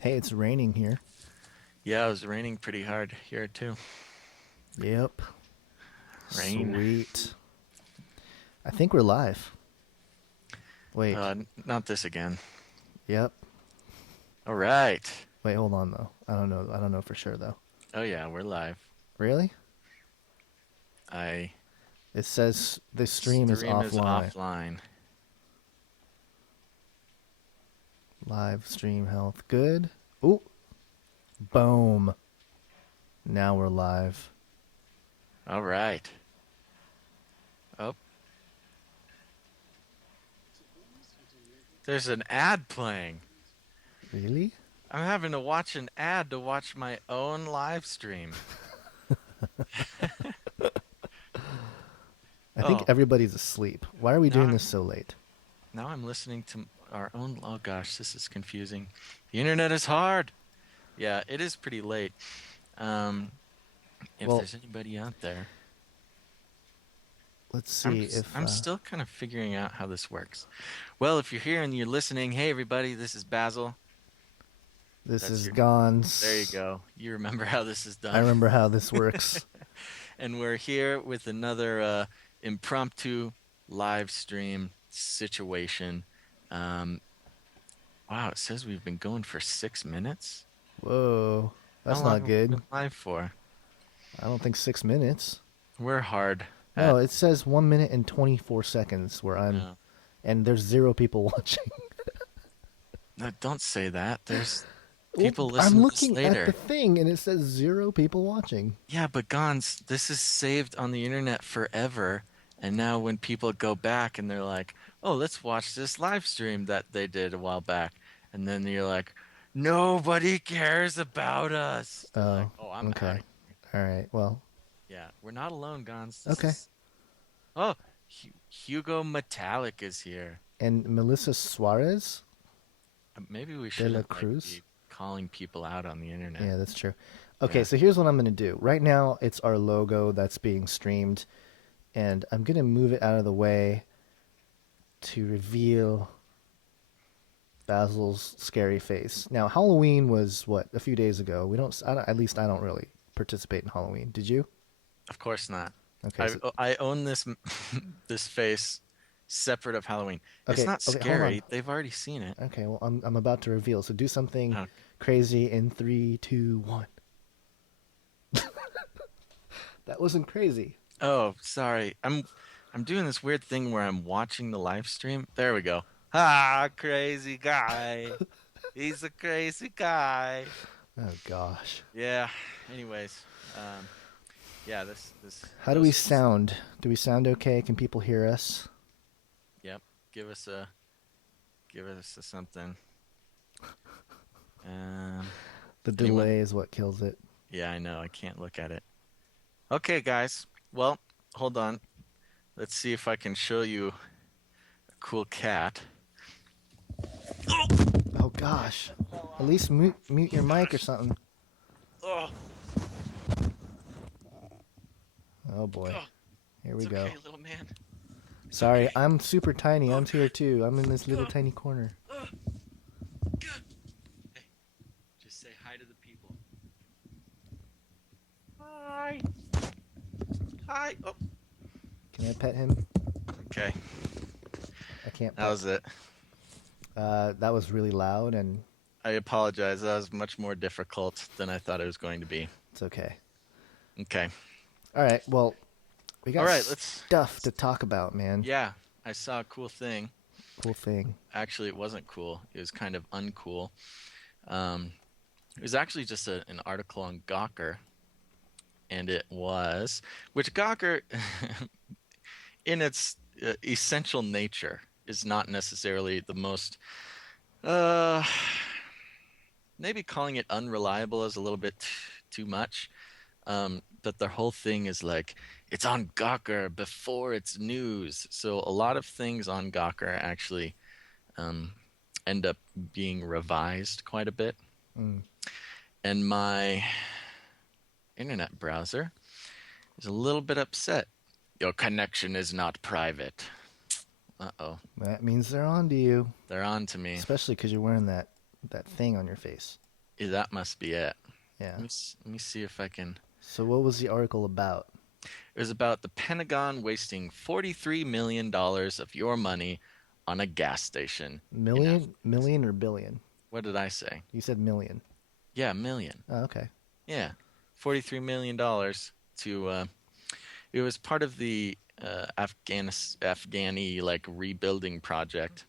Hey, it's raining here. Yeah, it was raining pretty hard here too. Yep. Rain. Sweet. I think we're live. Wait. Not this again. Yep. All right. Wait, hold on though. I don't know. I don't know for sure though. Oh yeah, we're live. Really? I It says the stream is Stream is offline. offline. Live stream health. Good. Ooh. Boom. Now we're live. All right. Oh, there's an ad playing. Really? I'm having to watch an ad to watch my own live stream. I think Oh, everybody's asleep. Why are we now doing I'm this so late? now I'm listening to our own. Oh gosh, this is confusing. The internet is hard. Yeah, it is pretty late. Um, if Well, there's anybody out there. let's I'm see s- if I'm still kind of figuring out how this works. Well, if you're here and you're listening, hey everybody, this is Basil. this That's is your There you Gonz. go. You remember how this is I done. remember how this works. And we're here with another impromptu live stream situation. Um, wow, it says we've been going for 6 minutes. Whoa. How That's long not have we good. been live for? I don't think 6 minutes. We're hard No, at it says 1 minute and 24 seconds where I'm, no. and there's zero people watching. No, don't say that. There's Well, people I'm listen to this looking at the later. thing and it says zero people watching. Yeah, but Gons, this is saved on the internet forever. And now when people go back and they're like, oh, let's watch this live stream that they did a while back. And then you're like, nobody cares about us. They're like, Oh, oh, I'm out okay. of All right. Well, here. Yeah, we're not alone, Gons. This okay. is, oh, Hugo Metallic is here. And Melissa Suarez Maybe we de la shouldn't like Cruz. be calling people out on the internet. Yeah, that's true. Okay, Yeah. so here's what I'm going to do. Right now, it's our logo that's being streamed, and I'm going to move it out of the way to reveal Basil's scary face. Now, Halloween was what, a few days ago. At least I don't really participate in Halloween. Did you? Of course not. Okay, I so I own this this face separate of Halloween. It's not okay, hold on. scary. They've already seen it. Okay, well, I'm about to reveal. So do something Oh, crazy in three, two, one. That wasn't crazy. oh, sorry. I'm doing this weird thing where I'm watching the live stream. There we go. Ah, crazy guy. He's a crazy guy. Oh gosh. Yeah. Anyways, um, yeah. This How do we those. sound? Do we sound okay? Can people hear us? Yep. Give us a give us a something. Um, The anyone? delay is what kills it. Yeah, I know. I can't look at it. Okay, guys. Well, hold on. Let's see if I can show you a cool cat. Oh gosh. At least mute your mic or something. Oh, Oh boy. oh, Here we it's go. okay, little man. It's Sorry, okay. I'm super tiny. Oh I'm here God. too. I'm in this little Oh, tiny corner. oh, God. Hey, just say hi to the people. Hi. Hi. Oh. Can I pet him? Okay. I can't That pet. was it. That was really loud and I apologize. That was much more difficult than I thought it was going to be. it's okay. Okay. All right. Well, we All got right. stuff to talk about, man. Yeah. I saw a cool thing. Cool thing. Actually, it wasn't cool. It was kind of uncool. Um, it was actually just an article on Gawker, and it was which Gawker, in its essential nature, is not necessarily the most. Uh, Maybe calling it unreliable is a little bit too much. But their whole thing is like it's on Gawker before it's news. So a lot of things on Gawker actually um, end up being revised quite a bit. Mm. And my internet browser is a little bit upset. Your connection is not private. Uh-oh. That means they're on to you, They're on to me. especially because you're wearing that thing on your face. That must be it. Yeah. Let me see if I can. So what was the article about? It was about the Pentagon wasting $43 million of your money on a gas station in Million, Afghanistan. million or billion? What did I say? You said million. Yeah, million. Oh, okay. Yeah, $43 million to. It was part of the Afghani like rebuilding project,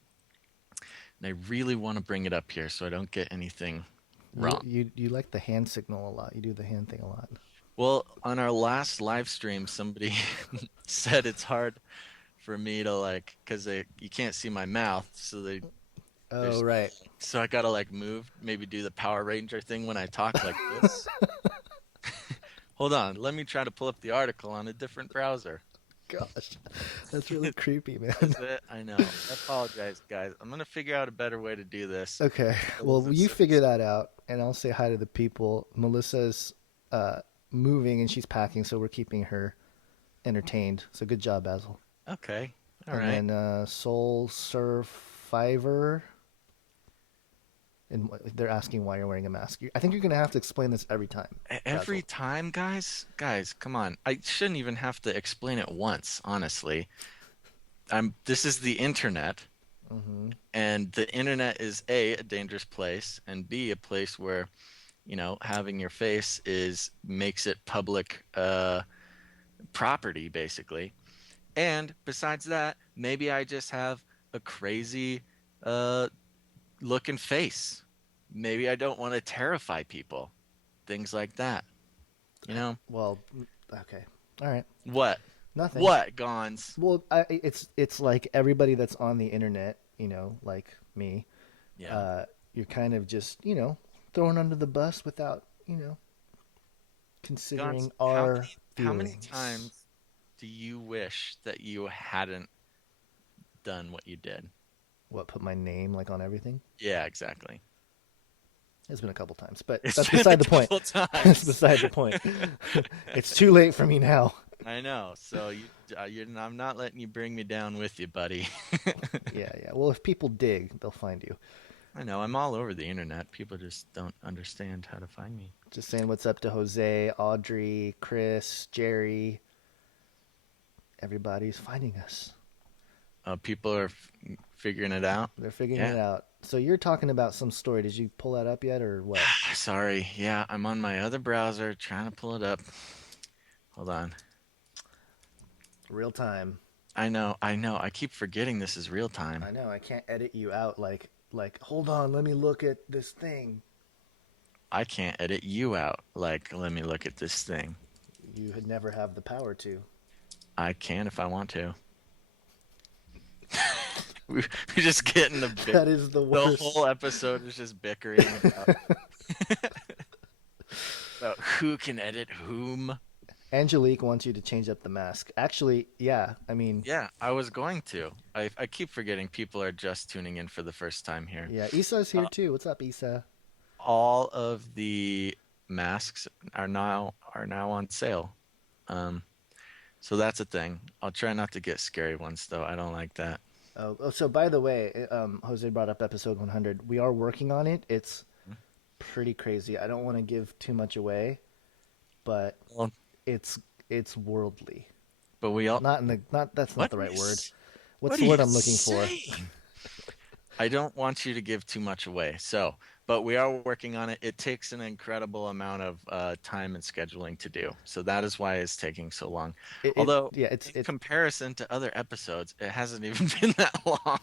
and I really want to bring it up here so I don't get anything You wrong. you you like the hand signal a lot. You do the hand thing a lot. Well, on our last live stream, somebody said it's hard for me to like because they you can't see my mouth, so Oh, there's right. so I gotta like move, maybe do the Power Ranger thing when I talk like this. Hold on, let me try to pull up the article on a different browser. Gosh, that's really creepy, man. Is it? I know. I apologize, guys. I'm gonna figure out a better way to do this. Okay. A little Well, bit you figure sophisticated. that out, and I'll say hi to the people. Melissa's uh, moving and she's packing, so we're keeping her entertained. So good job, Basil. Okay. All And right. then Soul Survivor, and they're asking why you're wearing a mask. I think you're gonna have to explain this every time, Every Basil. time, guys, come on. I shouldn't even have to explain it once, honestly. This is the internet, Hmm. and the internet is a dangerous place, and B, a place where, having your face is makes it public property, basically. And besides that, maybe I just have a crazy uh looking face. Maybe I don't want to terrify people. Things like that. You know? Well, okay, all right, What? nothing. What, Gons? Well, it's like everybody that's on the internet, like me. Yeah. Uh, you're kind of just thrown under the bus without Gons, considering how our many feelings. times do you wish that you hadn't done what you did? What, put my name like on everything? Yeah, exactly. It's been a couple times, but It's that's been a beside the point. couple That's times. beside the point. It's too late for me now. I know. So I'm not letting you bring me down with you, buddy. Yeah, yeah. Well, if people dig, they'll find you. I know. I'm all over the internet. People just don't understand how to find me. Just saying what's up to Jose, Audrey, Chris, Jerry. Everybody's finding us. People are figuring it out. They're figuring Yeah. it out. So you're talking about some story. Did you pull that up yet, or what? Sorry. Yeah, I'm on my other browser trying to pull it up. Hold on. Real time. I know. I know. I keep forgetting this is real time. I know. I can't edit you out. Like. Hold on. Let me look at this thing. I can't edit you out. Like, let me look at this thing. You had never have the power to. I can if I want to. We just get in the That is the the worst. whole episode is just bickering about who can edit whom. Angelique wants you to change up the mask. Actually, yeah. I mean, Yeah, I was going to. I keep forgetting people are just tuning in for the first time here. yeah. Isa's here Uh, too. What's up, Isa? all of the masks are now on sale. Um, so that's a thing. I'll try not to get scary ones though. I don't like that. So by the way, Jose brought up episode 100. We are working on it. It's pretty crazy. I don't want to give too much away, but Well, it's it's worldly. but we all Not that's not what the are right you word. s- What's what the are word you I'm looking for? saying? I don't want you to give too much away. So, but we are working on it. It takes an incredible amount of time and scheduling to do. So that is why it's taking so long. Although, Yeah, in comparison to other episodes, it hasn't even been that long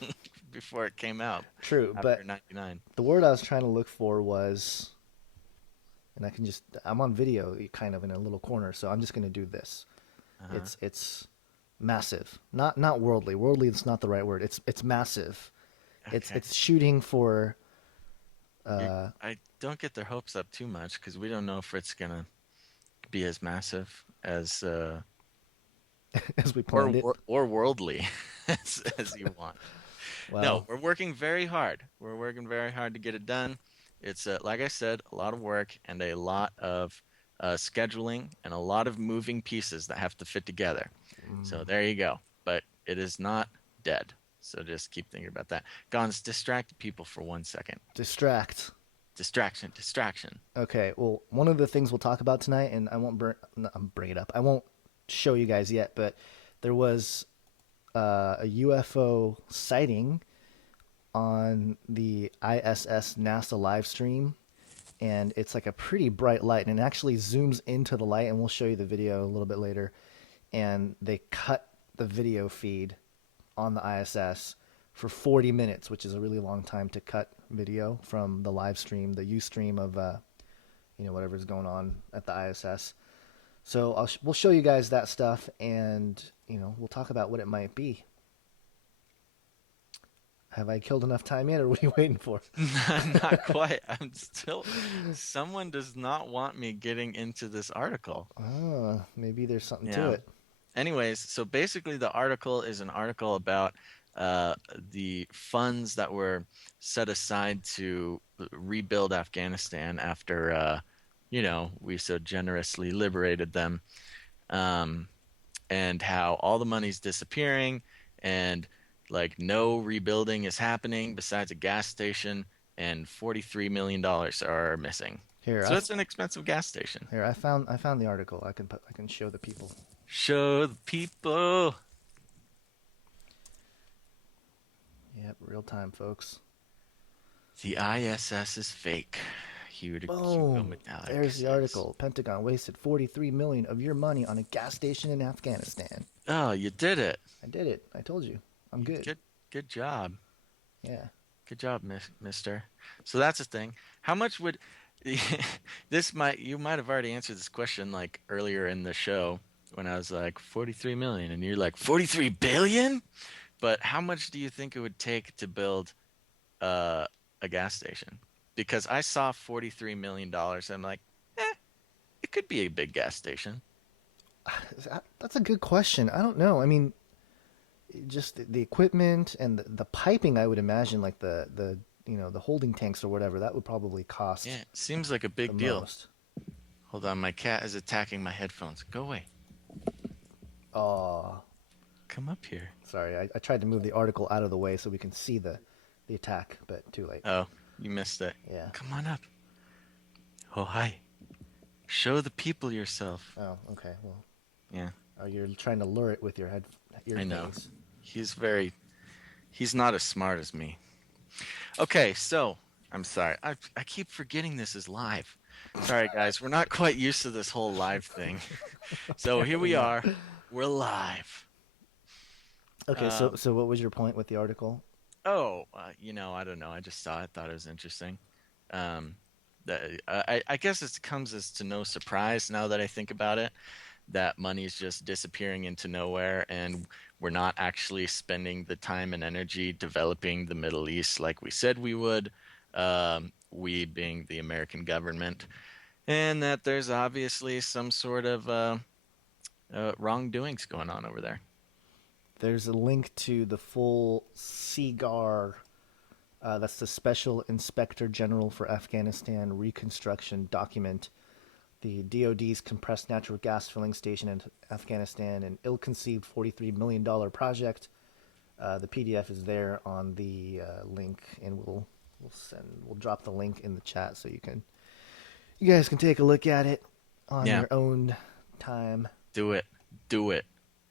before it came out true, after but 99. the word I was trying to look for was, and I'm on video kind of in a little corner, so I'm just going to do this. Uh-huh. It's massive. Not worldly. Worldly is not the right word. It's massive. It's Okay. it's shooting for You, uh I don't get their hopes up too much because we don't know if it's gonna be as massive as as we planned it. or worldly as you want. No, Well, we're working very hard. We're working very hard to get it done. It's like I said, a lot of work and a lot of scheduling and a lot of moving pieces that have to fit together. So there you go. But it is not dead. So just keep thinking about that. Gons, distract people for 1 second. distract. Distraction, distraction. Okay, well, one of the things we'll talk about tonight, and I won't bring it up. I won't show you guys yet, but there was a UFO sighting on the ISS NASA live stream, and it's like a pretty bright light, and it actually zooms into the light, and we'll show you the video a little bit later. And they cut the video feed on the ISS for 40 minutes, which is a really long time to cut video from the live stream, the Ustream of whatever's going on at the ISS. So we'll show you guys that stuff, and we'll talk about what it might be. Have I killed enough time yet, or what are you waiting for? Not quite. I'm still. Someone does not want me getting into this article. Oh, maybe there's something to Yeah. it. Anyways, so basically, the article is an article about the funds that were set aside to rebuild Afghanistan after, we so generously liberated them, um, and how all the money's disappearing, and like no rebuilding is happening besides a gas station, and $43 million are missing. Here, So it's an expensive gas station. I found the article. I can show the people. Show the people. Yep, real time, folks. The ISS is fake. Hugo Boom. Metallic There's the says. article. Pentagon wasted 43 million of your money on a gas station in Afghanistan. Oh, you did it. I did it. I told you. I'm good. Good job. Yeah. Good job, mister. So that's the thing. How much would you might have already answered this question like earlier in the show when I was like 43 million and you're like 43 billion? But how much do you think it would take to build a gas station? Because I saw $43 million and I'm like, it could be a big gas station. That's a good question. I don't know. I mean, just the equipment and the piping, I would imagine, like the holding tanks or whatever, that would probably cost Yeah, it seems like a the big deal. most. Hold on, my cat is attacking my headphones. Go away. Oh, Come up here. sorry. I tried to move the article out of the way so we can see the attack, but too late. Oh, you missed it. Yeah. Come on up. Oh, hi. Show the people yourself. Oh, okay. Well, Yeah, you're trying to lure it with your I know. earphones. He's not as smart as me. Okay, so I'm sorry. I keep forgetting this is live. Sorry, guys. We're not quite used to this whole live thing. So here we are. We're live. Okay, Um, so what was your point with the article? I don't know. I just saw it, thought it was interesting. Um, I guess it comes as to no surprise now that I think about it, that money is just disappearing into nowhere, and we're not actually spending the time and energy developing the Middle East like we said we would. We being the American government, and that there's obviously some sort of wrongdoings going on over there. There's a link to the full SIGAR, that's the Special Inspector General for Afghanistan Reconstruction document. The DoD's compressed natural gas filling station in Afghanistan, an ill-conceived $43 million project. The PDF is there on the link, and we'll drop the link in the chat so you guys can take a look at it on Yeah, your own time. do it, do it.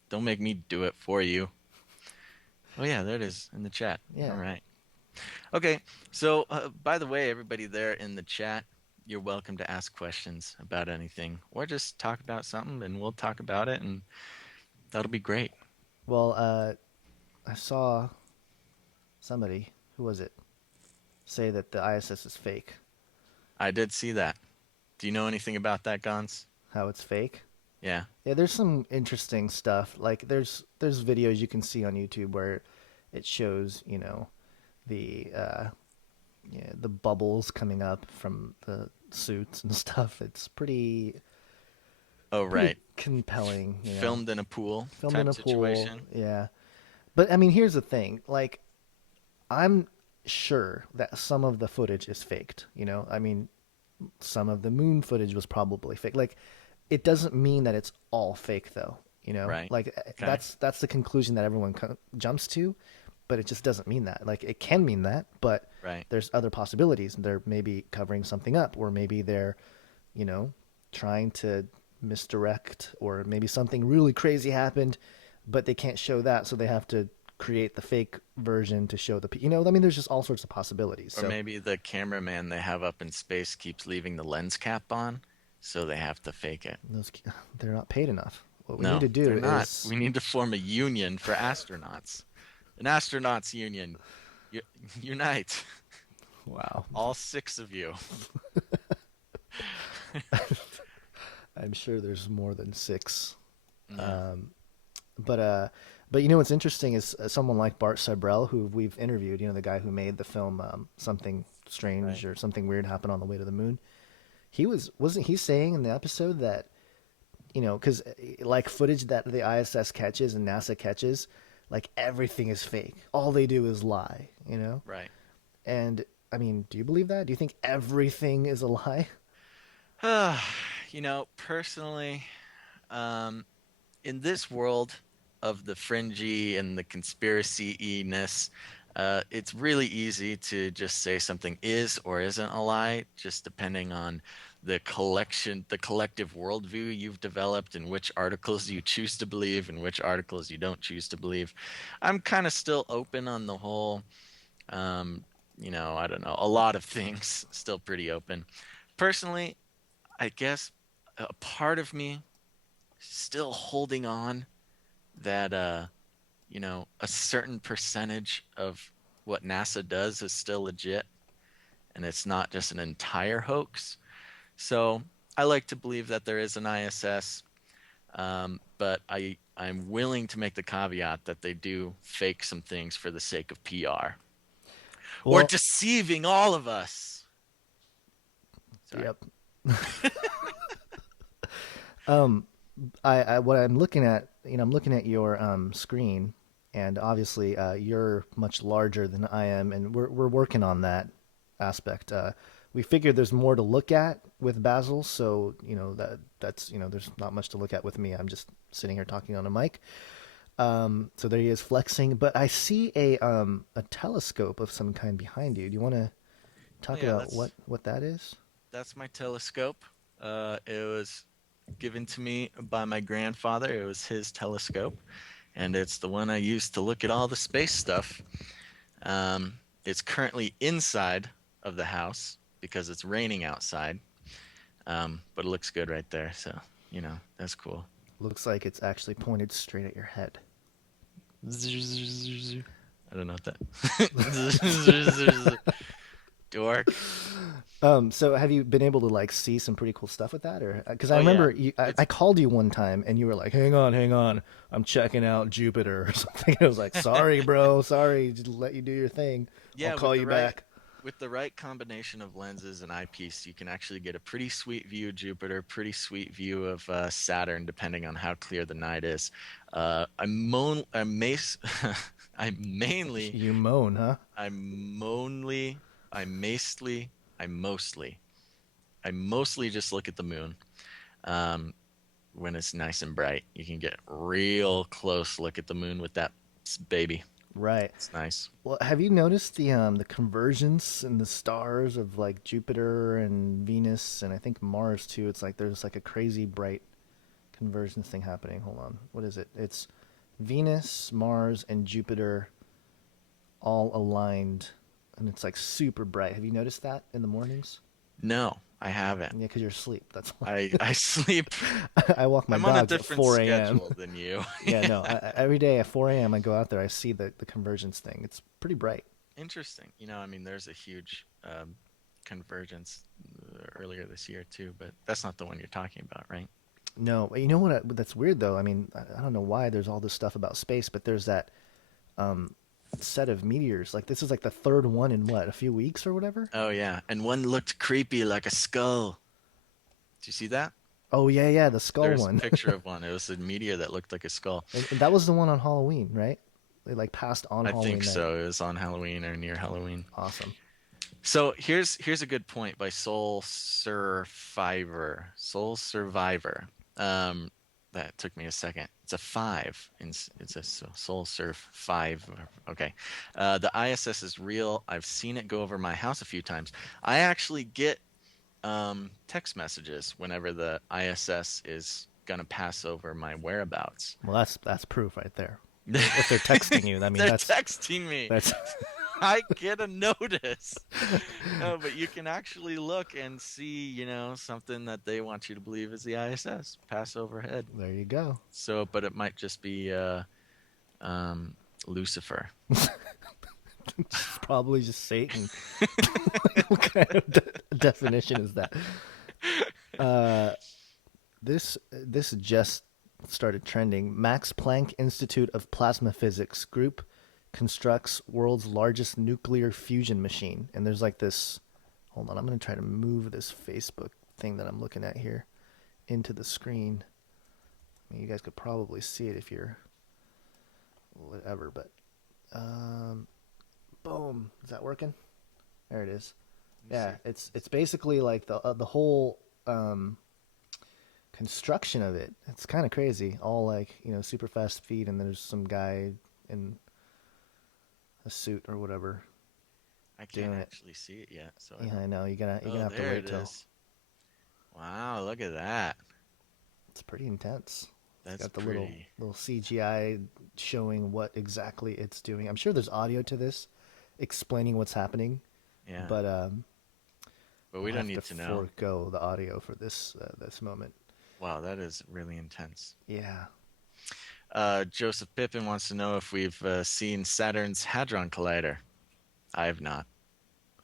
Don't make me do it for you. Oh yeah, there it is in the chat. Yeah. All right. Okay. So, by the way, everybody there in the chat, you're welcome to ask questions about anything, or just talk about something, and we'll talk about it, and that'll be great. Well, I saw somebody, who was it, say that the ISS is fake. I did see that. Do you know anything about that, Gons? How it's fake? Yeah. Yeah, there's some interesting stuff. Like there's videos you can see on YouTube where it shows, the the bubbles coming up from the suits and stuff. It's Oh, pretty right. compelling, Filmed in a pool Filmed in type a pool. situation. Yeah. But I mean, here's the thing. Like, I'm sure that some of the footage is faked, I mean, some of the moon footage was probably fake. Like, it doesn't mean that it's all fake though, Right. Like Okay. that's the conclusion that everyone jumps to. but it just doesn't mean that. Like it can mean that, but Right. there's other possibilities. They're maybe covering something up, or maybe they're, you know, trying to misdirect, or maybe something really crazy happened, but they can't show that, so they have to create the fake version to show the, I mean, there's just all sorts of possibilities. Or So maybe the cameraman they have up in space keeps leaving the lens cap on, so they have to fake it. those they're not paid enough. What we need No, to they're do not. is, We need to form a union for astronauts. An astronauts union. U- Unite. wow, All six of you. I'm sure there's more than six. Yeah. Um, but what's interesting is someone like Bart Sabrell, who we've interviewed, the guy who made the film Something Right. Strange or Something Weird Happened on the Way to the Moon. Wasn't he saying in the episode that, because like footage that the ISS catches and NASA catches, like everything is fake. All they do is lie. Right. And I mean, do you believe that? Do you think everything is a lie? Personally, um, in this world of the fringy and the conspiracy-ness, it's really easy to just say something is or isn't a lie, just depending on the collective worldview you've developed, and which articles you choose to believe and which articles you don't choose to believe. I'm kind of still open on the whole, um, I don't know, a lot of things, still pretty open. Personally, I guess a part of me still holding on that a certain percentage of what NASA does is still legit and it's not just an entire hoax. So I like to believe that there is an ISS, but I'm willing to make the caveat that they do fake some things for the sake of PR or Well, deceiving all of us. Sorry. yep. Um, I what I'm looking at, I'm looking at your screen, and obviously you're much larger than I am, and we're working on that aspect. We figured there's more to look at with Basil, so that's there's not much to look at with me. I'm just sitting here talking on a mic. So there he is flexing, but I see a telescope of some kind behind you. Do you want to Oh talk yeah, about what that is? that's my telescope. It was given to me by my grandfather. It was his telescope, and it's the one I use to look at all the space stuff. It's currently inside of the house because it's raining outside, but it looks good right there. So, that's cool. Looks like it's actually pointed straight at your head. I don't know what that. Dork. So have you been able to like see some pretty cool stuff with that, or because I Oh yeah, remember I it's called you one time and you were like, hang on, I'm checking out Jupiter or something. I was like, sorry, bro, sorry, just let you do your thing. I'll yeah, call you back. with the right combination of lenses and eyepiece, you can actually get a pretty sweet view of Jupiter, pretty sweet view of Saturn, depending on how clear the night is. I mainly, You moan, huh? I moanly, I mostly, I mostly, I mostly just look at the moon. Um, when it's nice and bright, you can get real close look at the moon with that baby. Right. It's nice. Well, have you noticed the convergence in the stars of like Jupiter and Venus and I think Mars too? It's like there's like a crazy bright convergence thing happening. Hold on. What is it? It's Venus, Mars, and Jupiter all aligned, and it's like super bright. Have you noticed that in the mornings? No, I haven't. Yeah, because you're asleep. That's why. I sleep. I walk my I'm on a dogs at different 4 a.m. schedule than you. Yeah, no. Every day at 4 a.m. I go out there. I see the convergence thing. It's pretty bright. Interesting. I mean, there's a huge convergence earlier this year too, but that's not the one you're talking about, right? No, you know what? That's weird though. I mean, I don't know why there's all this stuff about space, but there's that um, set of meteors. Like this is like the third one in what, a few weeks or whatever. Oh yeah, and one looked creepy like a skull. Did you see that? Oh yeah, yeah, the skull There's a one. picture of one. It was a meteor that looked like a skull. And that was the one on Halloween, right? They like passed on I think Halloween night. so. It was on Halloween or near Halloween. Awesome. So here's a good point by Soul Survivor. Soul Survivor. Um, that took me a second. It's a 5. It's a Soul Surf 5. Okay. The ISS is real. I've seen it go over my house a few times. I actually get text messages whenever the ISS is gonna pass over my whereabouts. Well, that's proof right there. If they're texting you, I mean They're texting me. that's I get a notice. No, but you can actually look and see, something that they want you to believe is the ISS pass overhead. there you go. So, but it might just be um, Lucifer. It's probably just Satan. What kind of definition is that? Uh, this just started trending. Max Planck Institute of Plasma Physics group constructs world's largest nuclear fusion machine. And there's like this. Hold on, I'm gonna try to move this Facebook thing that I'm looking at here into the screen. I mean, you guys could probably see it if you're whatever, but boom, is that working? There it is. Yeah, it's basically like the whole construction of it. It's kind of crazy. All like super fast feet, and there's some guy in a suit or whatever. I can't actually see it yet. So yeah, I know you're gonna have to there wait it till. is. Wow, look at that. It's pretty intense. That's Got the pretty. little CGI showing what exactly it's doing. I'm sure there's audio to this explaining what's happening. Yeah. But But we don't need to know. Forego the audio for this moment. Wow, that is really intense. Yeah. Joseph Pippin wants to know if we've seen Saturn's Hadron Collider. I have not.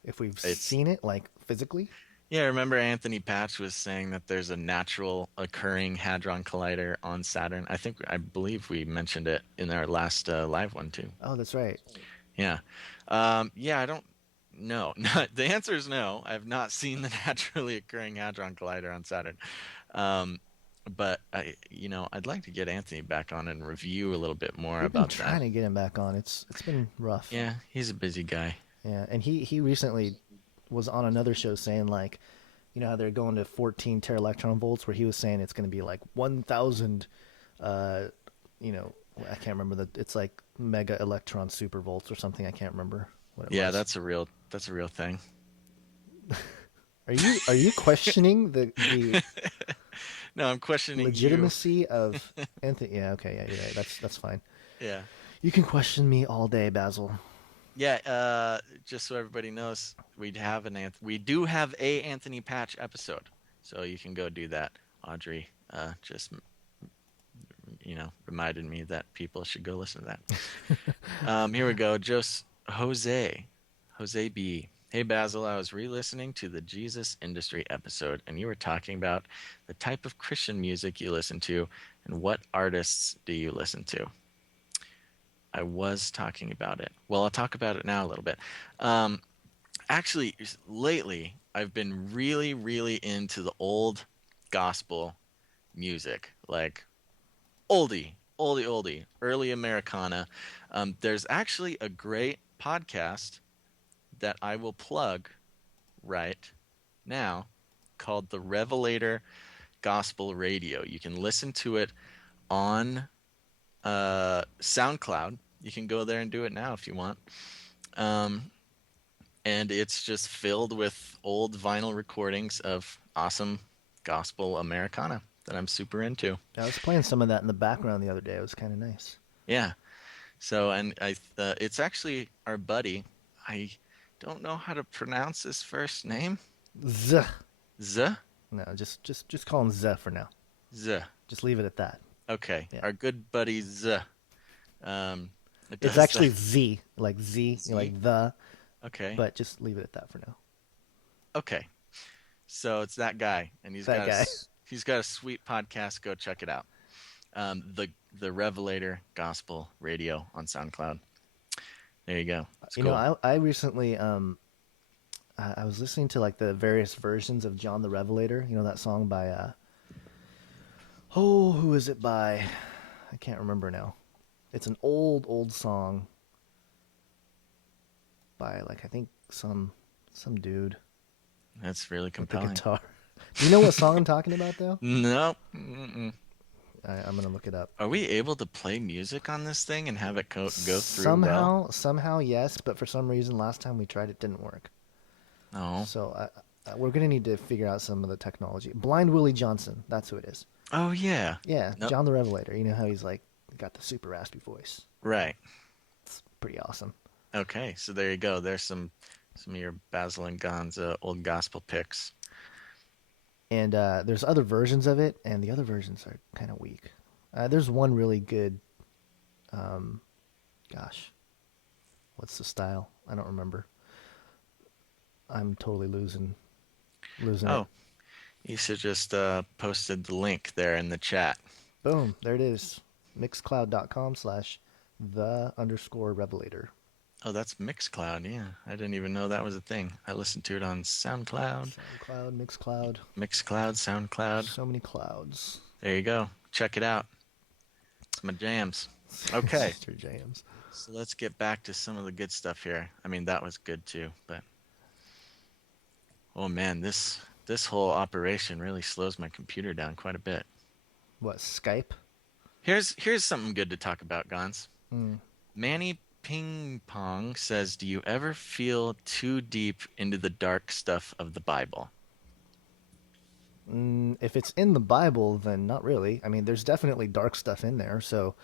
If we've seen it, like physically? Yeah, remember Anthony Patch was saying that there's a natural occurring Hadron Collider on Saturn. I believe we mentioned it in our last live one too. Oh, that's right. Yeah. Yeah, I don't know. The answer is no. I have not seen the naturally occurring Hadron Collider on Saturn. But I'd like to get Anthony back on and review a little bit more We've about been trying to get him back on. It's been rough. Yeah, he's a busy guy. Yeah, and he recently was on another show saying like, how they're going to 14 teraelectron volts, where he was saying it's going to be like 1,000, I can't remember it's like mega electron super volts or something. I can't remember what it was. Yeah, that's a real thing. Are you questioning the No, I'm questioning legitimacy of Anthony? Yeah, okay, yeah, you're right. That's fine. Yeah. You can question me all day, Basil. Yeah, just so everybody knows, we do have a Anthony Patch episode, so you can go do that. Audrey just reminded me that people should go listen to that. Here we go. Jose B. Hey Basil, I was re-listening to the Jesus Industry episode, and you were talking about the type of Christian music you listen to, and what artists do you listen to? I was talking about it. Well, I'll talk about it now a little bit. Actually, lately, I've been really, really into the old gospel music, like oldie, early Americana. There's actually a great podcast that I will plug right now called The Revelator Gospel Radio. You can listen to it on SoundCloud. You can go there and do it now if you want. And it's just filled with old vinyl recordings of awesome gospel Americana that I'm super into. I was playing some of that in the background the other day. It was kind of nice. Yeah. So, and it's actually our buddy. I don't know how to pronounce his first name. Z. Z? No, just call him Z for now. Z. Just leave it at that. Okay. Yeah. Our good buddy Z. It's actually Z, like Z, like the. Okay. But just leave it at that for now. Okay. So it's that guy, and he's got a sweet podcast. Go check it out. The Revelator Gospel Radio on SoundCloud. There you go. It's cool. I recently I was listening to like the various versions of John the Revelator. That song by who is it by? I can't remember now. It's an old song by like I think some dude. That's really compelling. With the guitar. Do you know what song I'm talking about though? No. Mm-mm. I'm gonna look it up. Are we able to play music on this thing and have it go through well? Somehow, yes, but for some reason, last time we tried, it didn't work. No. So we're gonna need to figure out some of the technology. Blind Willie Johnson, that's who it is. Oh yeah. Yeah, Nope. John the Revelator. You know how he's like got the super raspy voice. Right. It's pretty awesome. Okay. So there you go. There's some of your Basil and Gonz old gospel picks. And there's other versions of it, and the other versions are kind of weak. There's one really good. Um, gosh, what's the style? I don't remember. I'm totally losing it. Oh, you should just posted the link there in the chat. Boom, there it is. Mixcloud.com/the_revelator. Oh, that's Mixcloud. Yeah, I didn't even know that was a thing. I listened to it on SoundCloud, SoundCloud, Mixcloud, Mixcloud, SoundCloud. so many clouds. There you go. Check it out. It's my jams. Okay, Sister Jams. so let's get back to some of the good stuff here. I mean, that was good too, but oh man, this whole operation really slows my computer down quite a bit. What, Skype? Here's something good to talk about, Gons. Mm. Manny Ping Pong says, "Do you ever feel too deep into the dark stuff of the Bible?" If it's in the Bible, then not really. I mean, there's definitely dark stuff in there. So,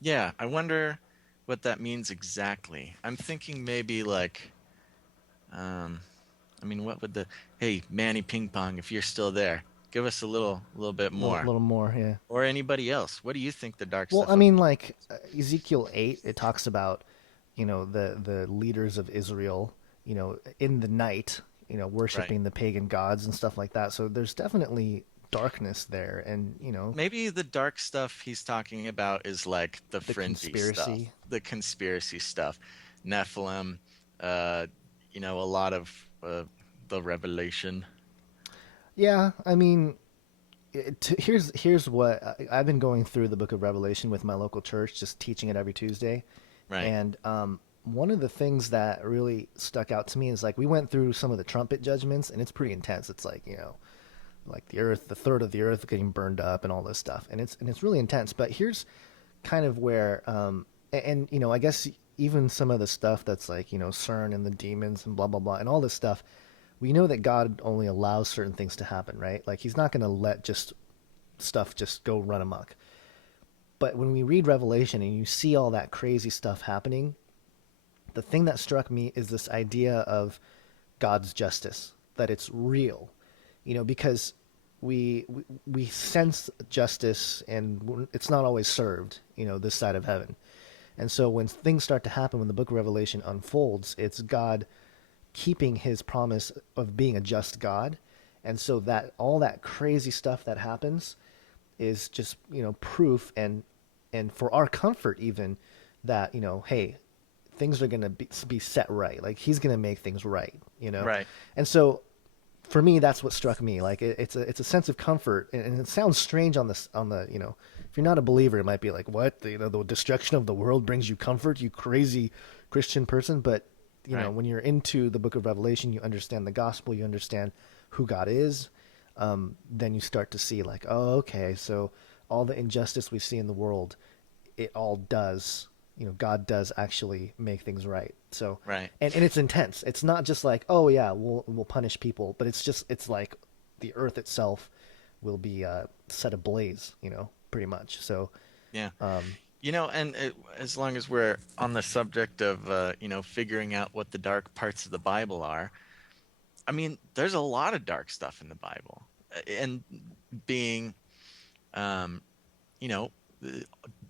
Yeah, I wonder what that means exactly. I'm thinking maybe like, um, I mean, what would the hey Manny Ping Pong, if you're still there, give us a little bit more, little more, yeah. or anybody else. What do you think the dark Well, stuff I of? mean, like Ezekiel 8, it talks about, the leaders of Israel, in the night, Right. worshiping the pagan gods and stuff like that. So there's definitely darkness there, and Maybe the dark stuff he's talking about is like the the fringy stuff, conspiracy. the conspiracy stuff, Nephilim, uh, a lot of the revelation. Yeah, I mean, here's what I've been going through the Book of Revelation with my local church, just teaching it every Tuesday, Right, and one of the things that really stuck out to me is like we went through some of the trumpet judgments, and it's pretty intense. It's like like the earth, the third of the earth getting burned up, and all this stuff, and it's really intense. But here's kind of where, and I guess even some of the stuff that's like CERN and the demons and blah blah blah and all this stuff, we know that God only allows certain things to happen, right? Like He's not going to let just stuff just go run amok. But when we read Revelation and you see all that crazy stuff happening, the thing that struck me is this idea of God's justice, that it's real, because we sense justice and it's not always served, this side of heaven. And so when things start to happen, when the book of Revelation unfolds, it's God keeping his promise of being a just God. And so that all that crazy stuff that happens is just, proof and for our comfort even that, hey, things are going to be set right. Like he's going to make things right. right. And so for me, that's what struck me. Like it's a sense of comfort, and it sounds strange on the if you're not a believer, it might be like what the destruction of the world brings you comfort, you crazy Christian person. But Right. when you're into the Book of Revelation, you understand the gospel, you understand who God is. Then you start to see like, oh, okay, so all the injustice we see in the world, it all does God does actually make things right. So Right. and it's intense. It's not just like, oh yeah, we'll punish people, but it's like the earth itself will be set ablaze, pretty much. So Yeah. um, And as long as we're on the subject of, figuring out what the dark parts of the Bible are, I mean, there's a lot of dark stuff in the Bible. And being, um, you know, uh,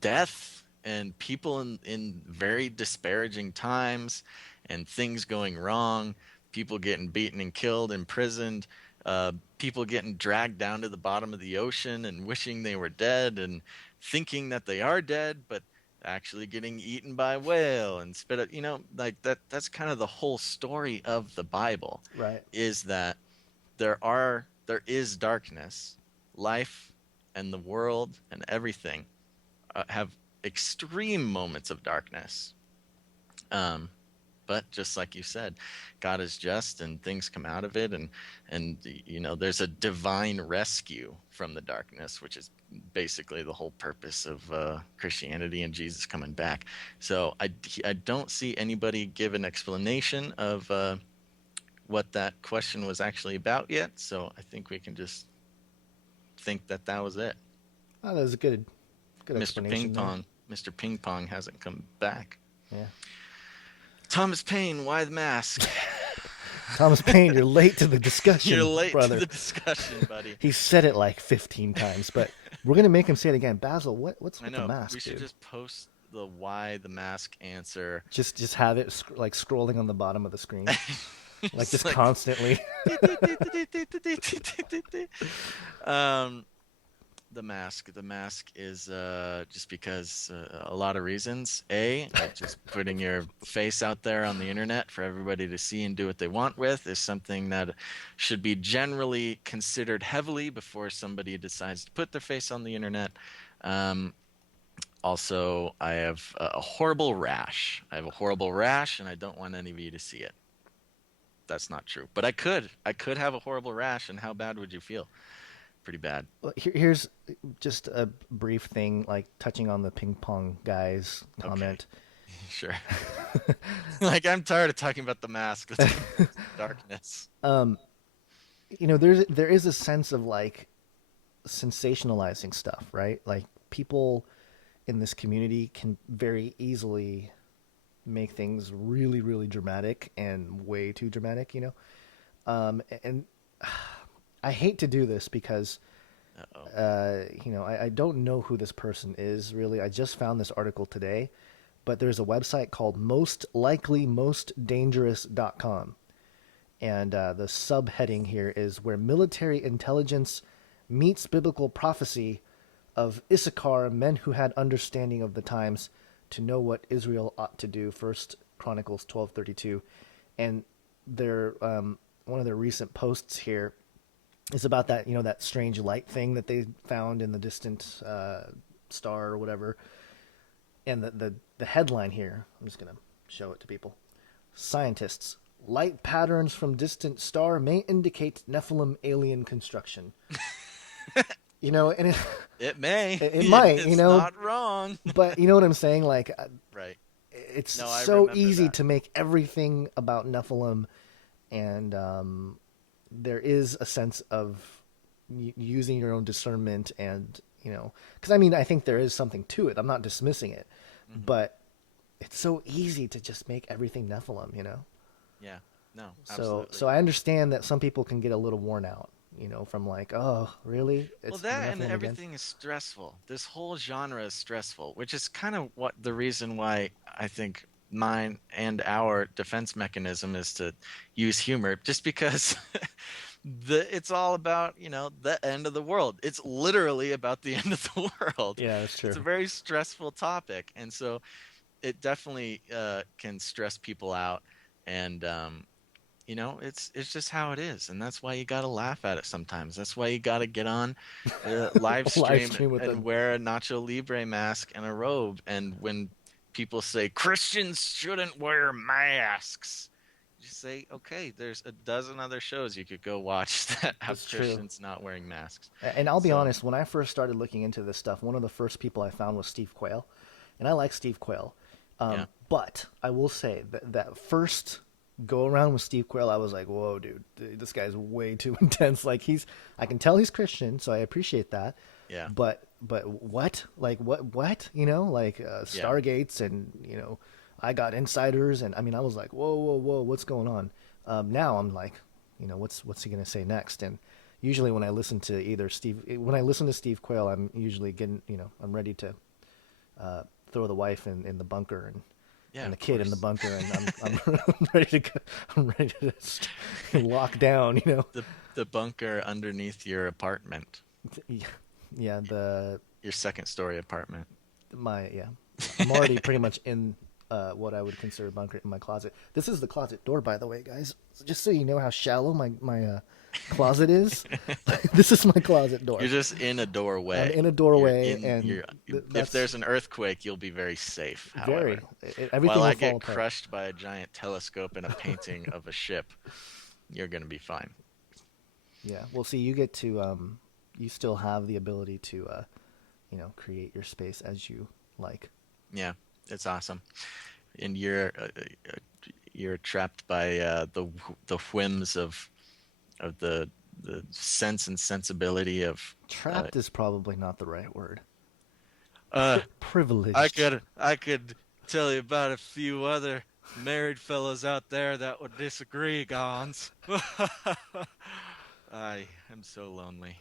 death and people in very disparaging times and things going wrong, people getting beaten and killed, imprisoned, people getting dragged down to the bottom of the ocean and wishing they were dead and thinking that they are dead, but actually getting eaten by a whale and spit out, like that's kind of the whole story of the Bible, right, is that there is darkness, life and the world and everything have extreme moments of darkness. Um, But just like you said, God is just, and things come out of it, and there's a divine rescue from the darkness, which is basically the whole purpose of Christianity and Jesus coming back. So I don't see anybody give an explanation of what that question was actually about yet. So I think we can just think that that was it. Oh, that was a good Mr. Ping explanation there. Pong, Mr. Ping Pong hasn't come back. Yeah. Thomas Paine, why the mask? Thomas Paine, you're late to the You're discussion, late to brother. the discussion, buddy. He said it like 15 times, but we're gonna make him say it again. Basil, what's I with the know. We mask, should dude? just post the why the mask answer. Just have it like scrolling on the bottom of the screen, like It's just like constantly. um the mask. The mask is just because a lot of reasons. Just putting your face out there on the internet for everybody to see and do what they want with is something that should be generally considered heavily before somebody decides to put their face on the internet. Um, Also, I have a horrible rash. I have a horrible rash, and I don't want any of you to see it. That's not true, but I could. I could have a horrible rash, and how bad would you feel? Pretty bad. Well, here's just a brief thing, like touching on the ping pong guy's Okay, comment. sure. Like I'm tired of talking about the mask. Let's get into darkness. There is a sense of like sensationalizing stuff, right? Like people in this community can very easily make things really, really dramatic and way too dramatic, you know? And I hate to do this because, Uh-oh. I don't know who this person is really. I just found this article today, but there's a website called mostlikely.mostdangerous.com. And the subheading here is where military intelligence meets biblical prophecy of Issachar, men who had understanding of the times to know what Israel ought to do. First Chronicles 12:32, and their one of their recent posts here is about that that strange light thing that they found in the distant star or whatever. And the headline here, I'm just gonna show it to people. Scientists: light patterns from distant star may indicate Nephilim alien construction. And It may. it might, It's not wrong. but you know what I'm saying? Like, Right. it's No, I so remember easy that. to make everything about Nephilim, and there is a sense of using your own discernment, and because I mean, I think there is something to it. I'm not dismissing it, Hmm. but it's so easy to just make everything Nephilim. Yeah. No, So absolutely. I understand that some people can get a little worn out, from like, oh, really? Well, It's the that and Nephilim again? everything is stressful. This whole genre is stressful, which is kind of what the reason why I think mine and our defense mechanism is to use humor, just because it's all about, the end of the world. It's literally about the end of the world. Yeah, that's It's true. a very stressful topic, and so it definitely can stress people out, and it's just how it is, and that's why you got to laugh at it sometimes. That's why you got to get on live Live stream stream with a and wear a Nacho Libre mask and a robe. And when people say Christians shouldn't wear masks, you just say, okay, there's a dozen other shows you could go watch that have That's true. Christians not wearing masks. And I'll be So honest, when I first started looking into this stuff, one of the first people I found was Steve Quayle, and I like Steve Quayle. yeah, But I will say that first go around with Steve Quayle, I was like, whoa, dude, this guy's way too intense. Like I can tell he's Christian, so I appreciate that. yeah, But what? Like what? Like yeah, Stargates, and I got insiders, and I mean, I was like, whoa, whoa, whoa, what's going on? Now I'm like, what's he gonna say next? And usually when I listen to Steve Quayle, I'm usually getting, I'm ready to throw the wife in the bunker, yeah, and the of kid in the course. bunker, and I'm ready to go, I'm ready to lock down. The bunker underneath your apartment, Yeah, your second story apartment. I'm already pretty much in what I would consider a bunker in my closet. This is the closet door, by the way, guys. Just so you know how shallow my closet is. This is my closet You're door. just in a I'm doorway. in a You're doorway, in and you're if that's there's an earthquake, you'll be very safe, however. very. Everything While will I fall get apart. crushed by a giant telescope and a painting of a ship, you're gonna be fine. Yeah. Well, see, you get to you still have the ability to create your space as you like. Yeah, it's awesome. And you're trapped by the whims of the sense and sensibility of uh, Trapped is probably not the right word. uh Privileged. I could tell you about a few other married fellows out there that would disagree, Gonz. I am so lonely.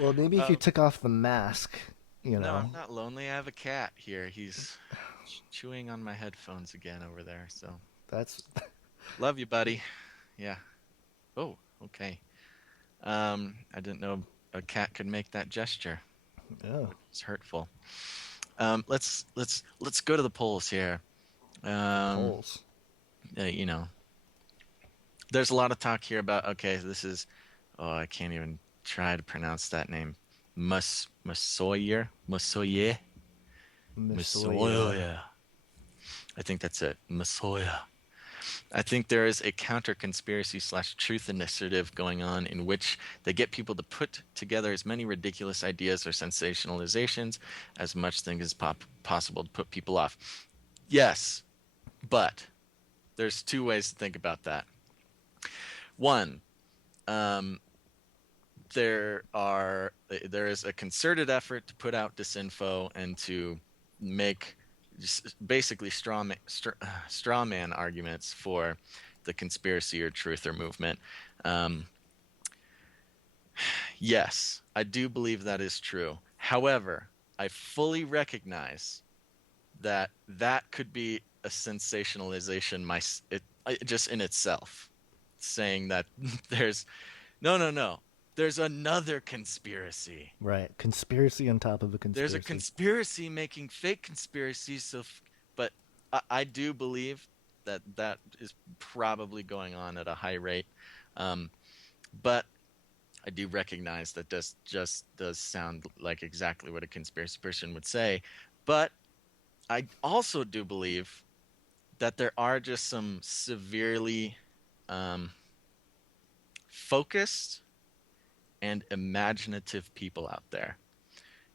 Well, maybe if you Um, took off the mask, you no, I'm know, not lonely. I have a cat here. He's chewing on my headphones again over there. So that's love you, buddy. Yeah. Oh, okay. I didn't know a cat could make that gesture. oh, It's hurtful. Let's go to the polls here. the Um, polls. you know, there's a lot of talk here about. Okay, this is. Oh, I can't even try to pronounce that name. Masoyer, Missoya. Masoya. I think that's it. Masoya. I think there is a counter conspiracy slash truth initiative going on in which they get people to put together as many ridiculous ideas or sensationalizations as much thing as possible to put people off. Yes, but there's two ways to think about that. One, um, there is a concerted effort to put out disinfo and to make basically straw man arguments for the conspiracy or truther movement. Um, yes, I do believe that is true. However, I fully recognize that that could be a sensationalization just in itself, saying that there's no. There's another conspiracy. Right. Conspiracy on top of a There's a conspiracy. conspiracy making fake conspiracies. But I do believe that that is probably going on at a high rate. Um, but I do recognize that this just does sound like exactly what a conspiracy person would say. But I also do believe that there are just some severely um, focused and imaginative people out there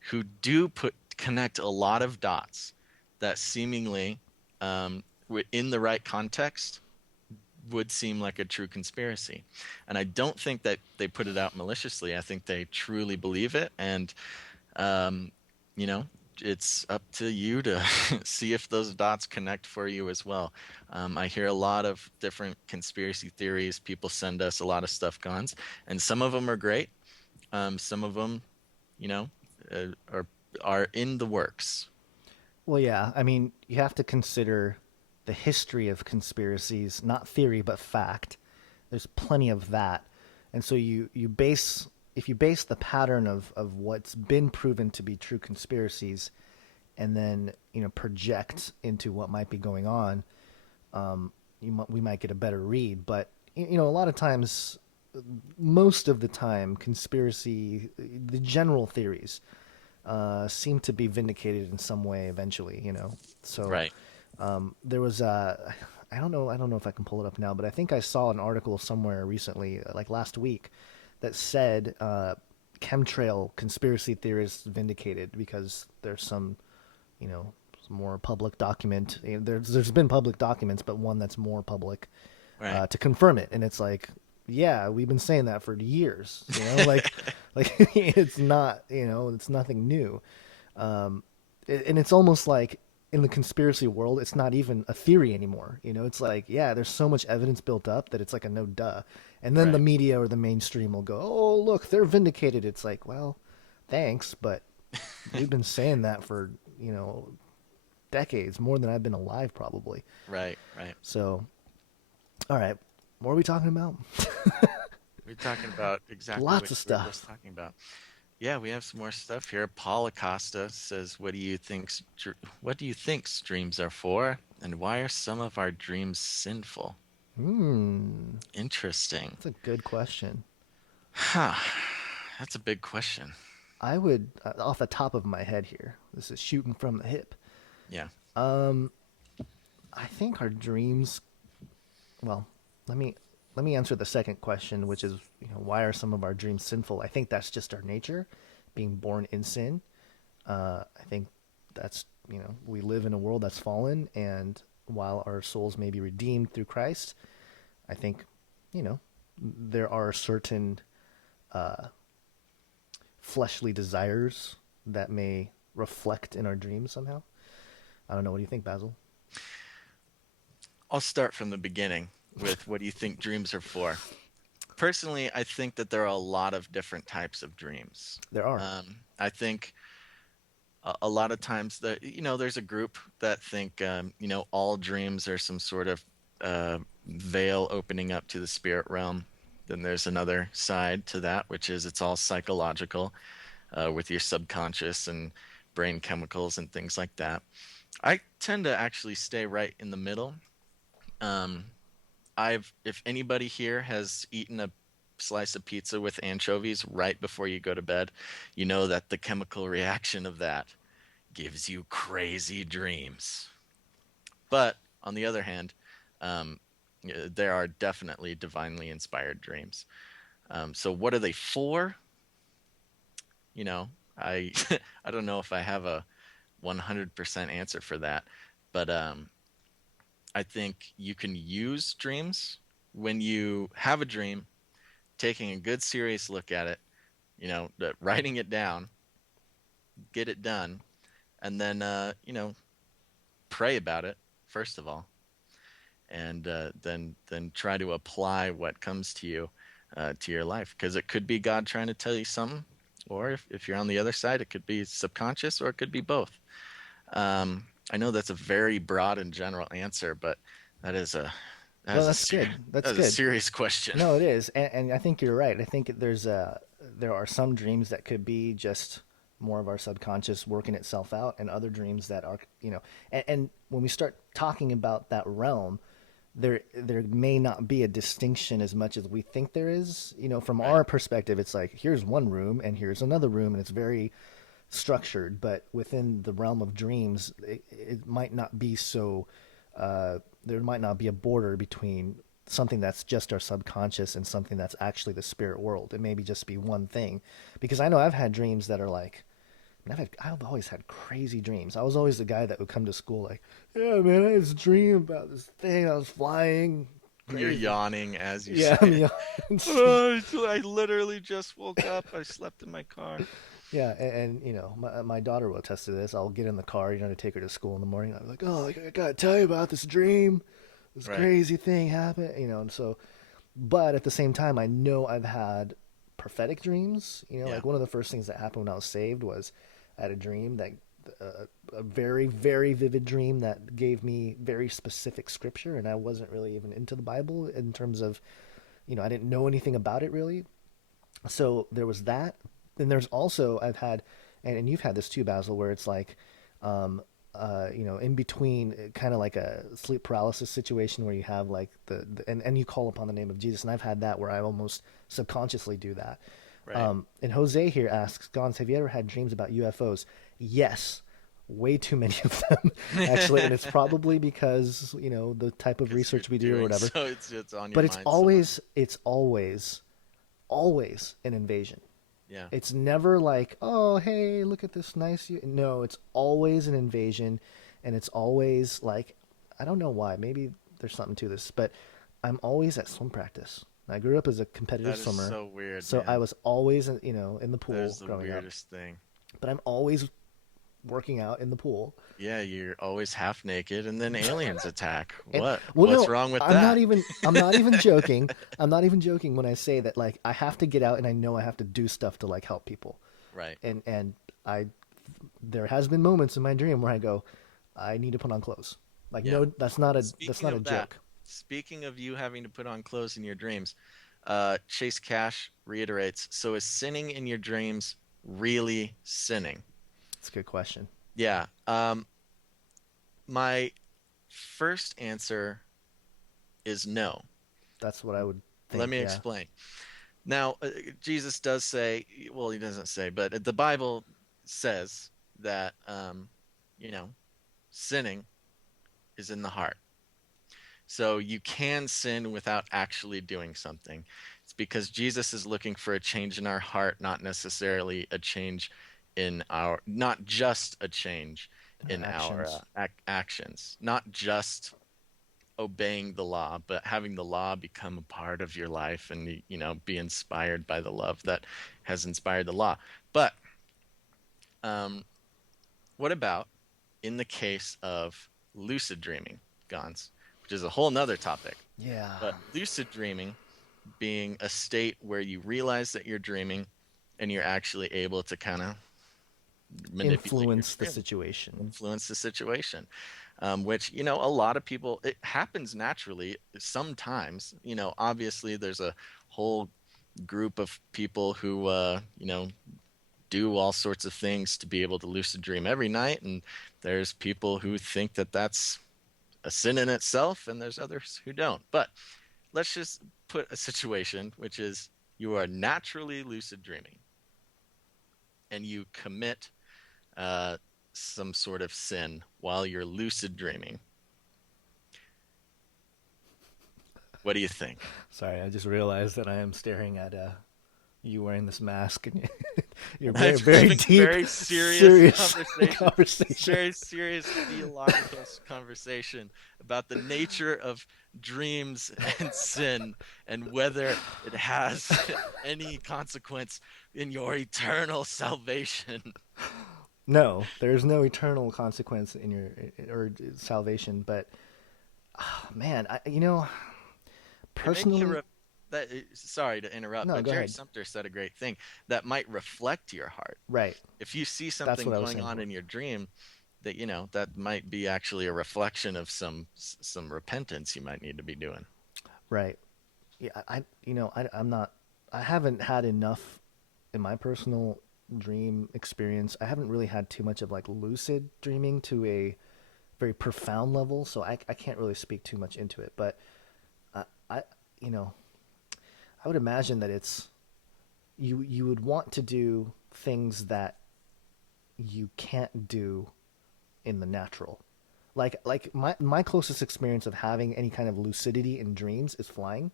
who do connect a lot of dots that seemingly, in the right context, would seem like a true conspiracy. And I don't think that they put it out maliciously. I think they truly believe it, and um, you know, it's up to you to see if those dots connect for you as well. I hear a lot of different conspiracy theories. People send us a lot of stuff, Gons, and some of them are great. Some of them, you know, are in the works. Well, yeah. I mean, you have to consider the history of conspiracies, not theory, but fact. There's plenty of that. And so you base if you base the pattern of what's been proven to be true conspiracies and then, project into what might be going on, we might get a better read. But, a lot of times, most of the time, the general theories, seem to be vindicated in some way eventually, So Right. there was I don't know if I can pull it up now, but I think I saw an article somewhere recently, like last week, that said chemtrail conspiracy theorists vindicated because there's some more public document. There's been public documents, but one that's more public Right. to confirm it, and it's like, yeah, we've been saying that for years, like it's not, it's nothing new. And it's almost like in the conspiracy world, it's not even a theory anymore. It's like, yeah, there's so much evidence built up that it's like a no duh. And then the Right. media or the mainstream will go, oh, look, they're vindicated. It's like, well, thanks, but we've been saying that for, decades, more than I've been alive, probably. Right. Right. So, all right, what are we talking about? We're talking about exactly Lots what of you were just stuff. talking about. Yeah, we have some more stuff here. Paul Acosta says, what do you think dreams are for, and why are some of our dreams sinful?" Hmm, Interesting. that's a good question. Huh. That's a big question. I would, off the top of my head here, this is shooting from the hip. Yeah. I think our dreams. Well, let me let me answer the second question, which is, why are some of our dreams sinful? I think that's just our nature, being born in sin. I think that's we live in a world that's fallen, and while our souls may be redeemed through Christ, I think you know there are certain fleshly desires that may reflect in our dreams somehow. I don't know. What do you think, Basil? I'll start from the beginning with what do you think dreams are for? Personally, I think that there are a lot of different types of dreams. There are. I think a lot of times that there's a group that think all dreams are some sort of veil opening up to the spirit realm. Then there's another side to that, which is it's all psychological, with your subconscious and brain chemicals and things like that. I tend to actually stay right in the middle. um, if anybody here has eaten a slice of pizza with anchovies right before you go to bed, you know that the chemical reaction of that gives you crazy dreams. But on the other hand, um, there are definitely divinely inspired dreams. So what are they for? You know, I I don't know if I have a 100% answer for that, but I think you can use dreams when you have a dream, taking a good serious look at it, writing it down, get it done, and then pray about it first of all, and then try to apply what comes to you to your life, because it could be God trying to tell you something, or if you're on the other side, it could be subconscious, or it could be both. I know that's a very broad and general answer, but that is a that Well, is a that's serious good. That's that is a good. serious question. No, it is, and I think you're right. I think there are some dreams that could be just more of our subconscious working itself out, and other dreams that are and when we start talking about that realm, there may not be a distinction as much as we think there is. From Right. our perspective, it's like here's one room and here's another room, and it's very structured. But within the realm of dreams, it might not be so. There might not be a border between something that's just our subconscious and something that's actually the spirit world. It maybe just be one thing, because I know I've had dreams that are like. I've always had crazy dreams. I was always the guy that would come to school like, yeah, man, I had this dream about this thing. I was flying, You're crazy. yawning as you Yeah, say I it. mean, I literally just woke up. I slept in my car. yeah, and my daughter will attest to this. I'll get in the car, to take her to school in the morning. I'm like, oh, I gotta tell you about this dream. This Right. crazy thing happened, and so. But at the same time, I know I've had prophetic dreams. Yeah. Like one of the first things that happened when I was saved was I had a dream that a very, very vivid dream that gave me very specific scripture, and I wasn't really even into the Bible in terms of, I didn't know anything about it really. So there was that. Then there's also I've had, and you've had this too, Basil, where it's like, um, in between, kind of like a sleep paralysis situation where you have like and you call upon the name of Jesus, and I've had that where I almost subconsciously do that. Right. And Jose here asks, Gons, have you ever had dreams about UFOs? Yes, way too many of them actually, and it's probably because the type of Because you're research we do or doing whatever. so, it's on your But it's mind so much. always it's always always an invasion. Yeah. It's never like, oh, hey, look at this nice. No, it's always an invasion, and it's always like, I don't know why. Maybe there's something to this, but I'm always at swim practice. I grew up as a competitive That is swimmer, so weird, so I man. was always, in the That is pool the growing up. weirdest thing. But I'm always working out in the pool. Yeah, you're always half naked and then aliens attack. And What? well, What's no, wrong with I'm not that? even. I'm not even joking. I'm not even joking when I say that. Like, I have to get out, and I know I have to do stuff to like help people. Right. And I there has been moments in my dream where I go, I need to put on clothes. Like, Yeah. no, that's Speaking not a of that, joke. speaking of you having to put on clothes in your dreams, Chase Cash reiterates, so is sinning in your dreams really sinning? It's a good question. Yeah. My first answer is no. That's what I would Let think. me Yeah. explain. Now, Jesus does say, well, he doesn't say, but the Bible says that, you know, sinning is in the heart. So you can sin without actually doing something. It's because Jesus is looking for a change in our heart, not necessarily a change in our, not just a change In our in our actions. actions, not just obeying the law, but having the law become a part of your life and, be inspired by the love that has inspired the law. But um, what about in the case of lucid dreaming, Gons, which is a whole nother topic? Yeah. But lucid dreaming being a state where you realize that you're dreaming and you're actually able to kind of manipulate your Influence the dream, situation. influence the situation, which, a lot of people, it happens naturally sometimes. Obviously, there's a whole group of people who, do all sorts of things to be able to lucid dream every night. And there's people who think that that's a sin in itself, and there's others who don't. But let's just put a situation which is you are naturally lucid dreaming and you commit uh, some sort of sin while you're lucid dreaming. What do you think? Sorry, I just realized that I am staring at you wearing this mask and you're very, I'm very having a deep, very serious serious conversation, conversation. very serious theological conversation about the nature of dreams and sin and whether it has any consequence in your eternal salvation. No, there's no eternal consequence in your or salvation. But man, It may be personally, sorry to interrupt, no, but go Jerry ahead. Sumter said a great thing that might reflect your heart. Right, If you see that's something what I was going saying. on in your dream, that that might be actually a reflection of some repentance you might need to be doing. Right. Yeah, I'm not. I haven't had enough in my personal dream experience. I haven't really had too much of like lucid dreaming to a very profound level, so I can't really speak too much into it. But I you know I would imagine that it's you would want to do things that you can't do in the natural. Like my closest experience of having any kind of lucidity in dreams is flying,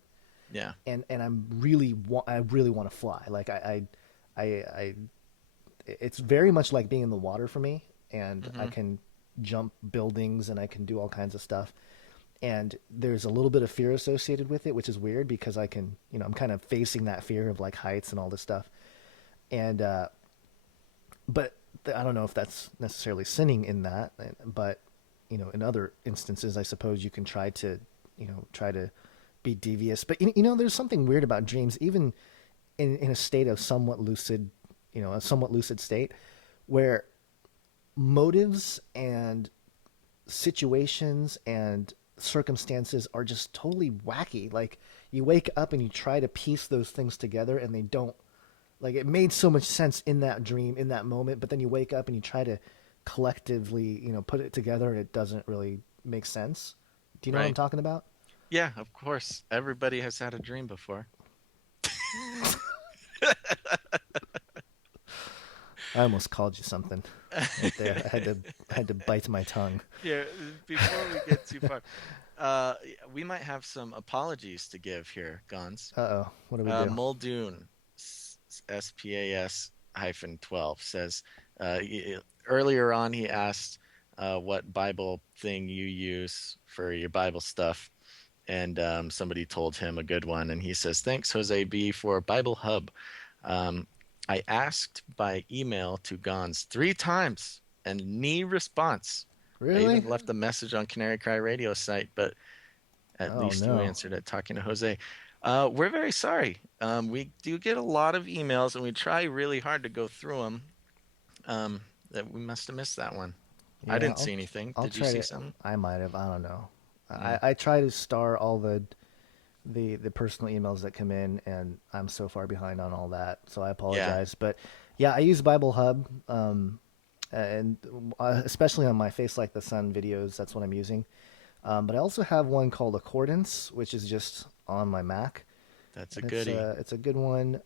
Yeah. and I really want to fly. Like I it's very much like being in the water for me, and I Hmm. can jump buildings and I can do all kinds of stuff. And there's a little bit of fear associated with it, which is weird because I can, I'm kind of facing that fear of like heights and all this stuff. And but I don't know if that's necessarily sinning in that, but in other instances, I suppose you can try to be devious. But there's something weird about dreams, even in a state of somewhat lucid, a somewhat lucid state, where motives and situations and circumstances are just totally wacky. Like you wake up and you try to piece those things together and they don't. Like it made so much sense in that dream, in that moment, but then you wake up and you try to collectively, put it together and it doesn't really make sense. Do you know what I'm Right. talking about? Yeah, of course. Everybody has had a dream before. I almost called you something right there. I had to bite my tongue. Here, before we get too far, we might have some apologies to give here, Gons. Uh oh, what do we do? Muldoon, SPAS hyphen 12 says, earlier on he asked what Bible thing you use for your Bible stuff, and somebody told him a good one, and he says, "Thanks, Jose B, for Bible Hub. Um, I asked by email to Gons 3 times and knee response. I Really? even left a message on Canary Cry Radio site, but at Oh least you no. answered it talking to Jose. We're very sorry. We do get a lot of emails, and we try really hard to go through them. Um, that we must have missed that one. I Yeah, didn't see anything. I'll Did you try see to. something? I might have. I don't know. Mm, I try to star all the personal emails that come in, and I'm so far behind on all that. So I yeah. apologize. But Yeah, I use Bible Hub, and especially on my Face Like the Sun videos, that's what I'm using. But I also have one called Accordance, which is just on my Mac, That's a and goodie. it's a good one.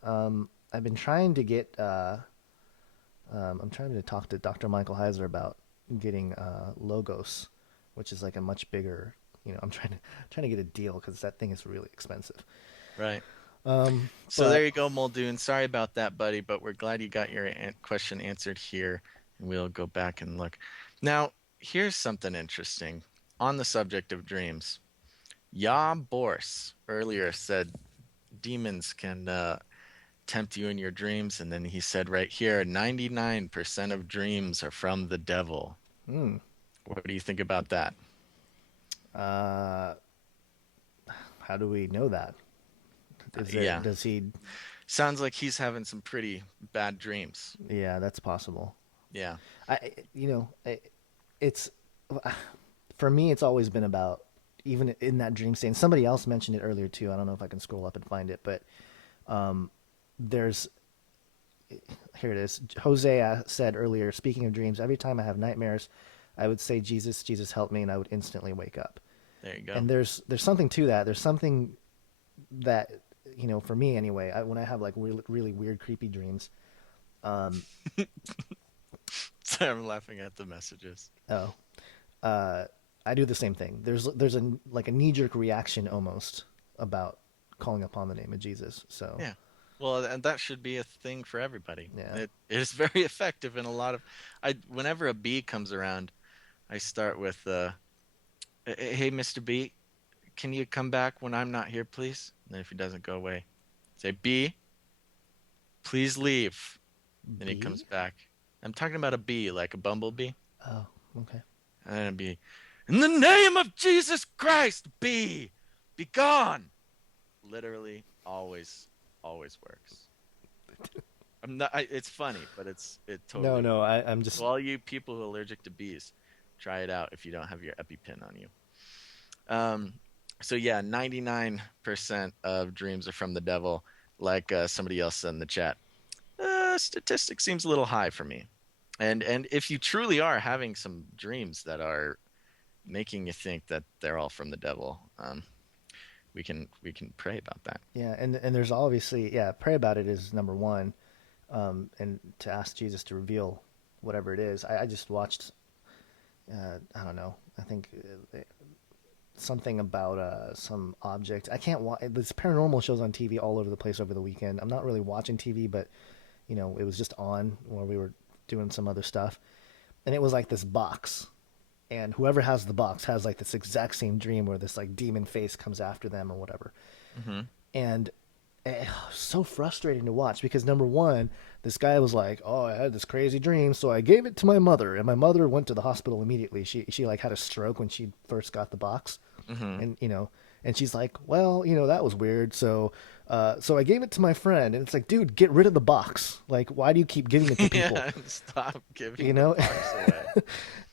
I've been trying to get I'm trying to talk to Dr. Michael Heiser about getting Logos, which is like a much bigger. I'm trying to get a deal because that thing is really expensive. Right. So there But you go, Muldoon. Sorry about that, buddy, but we're glad you got your question answered here, and we'll go back and look. Now, here's something interesting on the subject of dreams. Ja Bors earlier said demons can tempt you in your dreams, and then he said right here, 99% of dreams are from the devil. hmm, What do you think about that? uh, how do we know that? Is there Yeah, does he? sounds like he's having some pretty bad dreams. Yeah, that's possible. Yeah. I it's for me. It's always been about even in that dream state. And somebody else mentioned it earlier too. I don't know if I can scroll up and find it, but there's here it is. Jose said earlier, speaking of dreams, every time I have nightmares, I would say, Jesus, Jesus, help me, and I would instantly wake up. There you go. And there's something to that. There's something that, for me anyway, when I have like really, really weird, creepy dreams, um, So I'm laughing at the messages. oh, uh, I do the same thing. There's a like a knee jerk reaction almost about calling upon the name of Jesus. So Yeah. Well, and that should be a thing for everybody. yeah, It is very effective in a lot of I whenever a bee comes around, I start with hey Mr. B, can you come back when I'm not here, please? And then if he doesn't go away, say B, please leave. Then he comes B. back. I'm talking about a bee, like a bumblebee. Oh, okay. And then it'd be, in the name of Jesus Christ, be gone. Literally always works. I'm not. It's funny, but it No, totally no, works. I'm So just all you people who are allergic to bees, try it out if you don't have your EpiPen on you. Um, so yeah, 99% of dreams are from the devil, like somebody else said in the chat. Statistic seems a little high for me. And if you truly are having some dreams that are making you think that they're all from the devil, we can pray about that. yeah, and there's obviously pray about it is number one, and to ask Jesus to reveal whatever it is. I just watched I don't know. I think something about some object. I can't watch. There's paranormal shows on TV all over the place over the weekend. I'm not really watching TV, but it was just on while we were doing some other stuff, and it was like this box, and whoever has the box has like this exact same dream where this like demon face comes after them or whatever, Hmm. and so frustrating to watch because number one, this guy was like, "Oh, I had this crazy dream, so I gave it to my mother, and my mother went to the hospital immediately. She like had a stroke when she first got the box, Hmm. and and she's like, well, that was weird, so so I gave it to my friend, and it's like, dude, get rid of the box. Like, why do you keep giving it to people? Yeah, stop You giving the know, box away.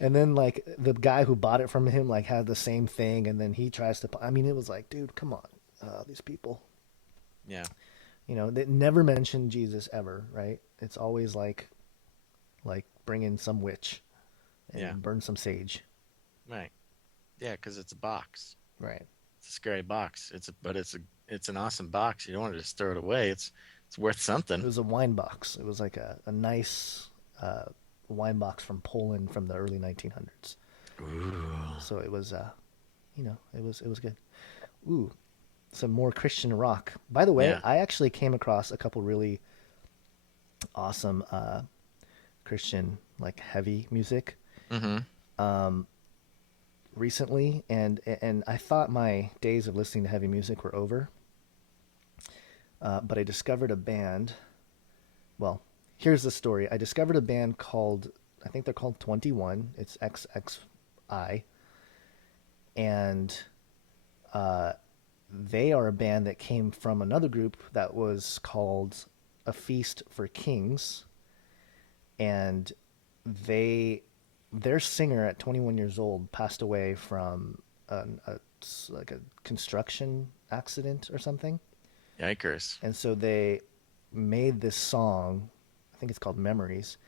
and then like the guy who bought it from him like had the same thing, and then he tries to. I mean, it was like, dude, come on, these people. Yeah, They never mention Jesus ever, right? It's always like bring in some witch yeah, and burn some sage, right. Yeah, because it's a box. right? It's a scary box. It's an awesome box. You don't want to just throw it away. It's worth It something. was a wine box. It was like a nice wine box from Poland from the early 1900s. Ooh. So it was, it was good. Ooh, some more Christian rock. By the way, Yeah. I actually came across a couple really awesome Christian like heavy music Hmm. recently, and I thought my days of listening to heavy music were over, but I discovered a band. Well, here's the story. I discovered a band called, I think they're called 21. It's XXI, and uh, they are a band that came from another group that was called A Feast for Kings, and they their singer at 21 years old passed away from like a construction accident or something, Yikers. and so they made this song I think it's called Memories.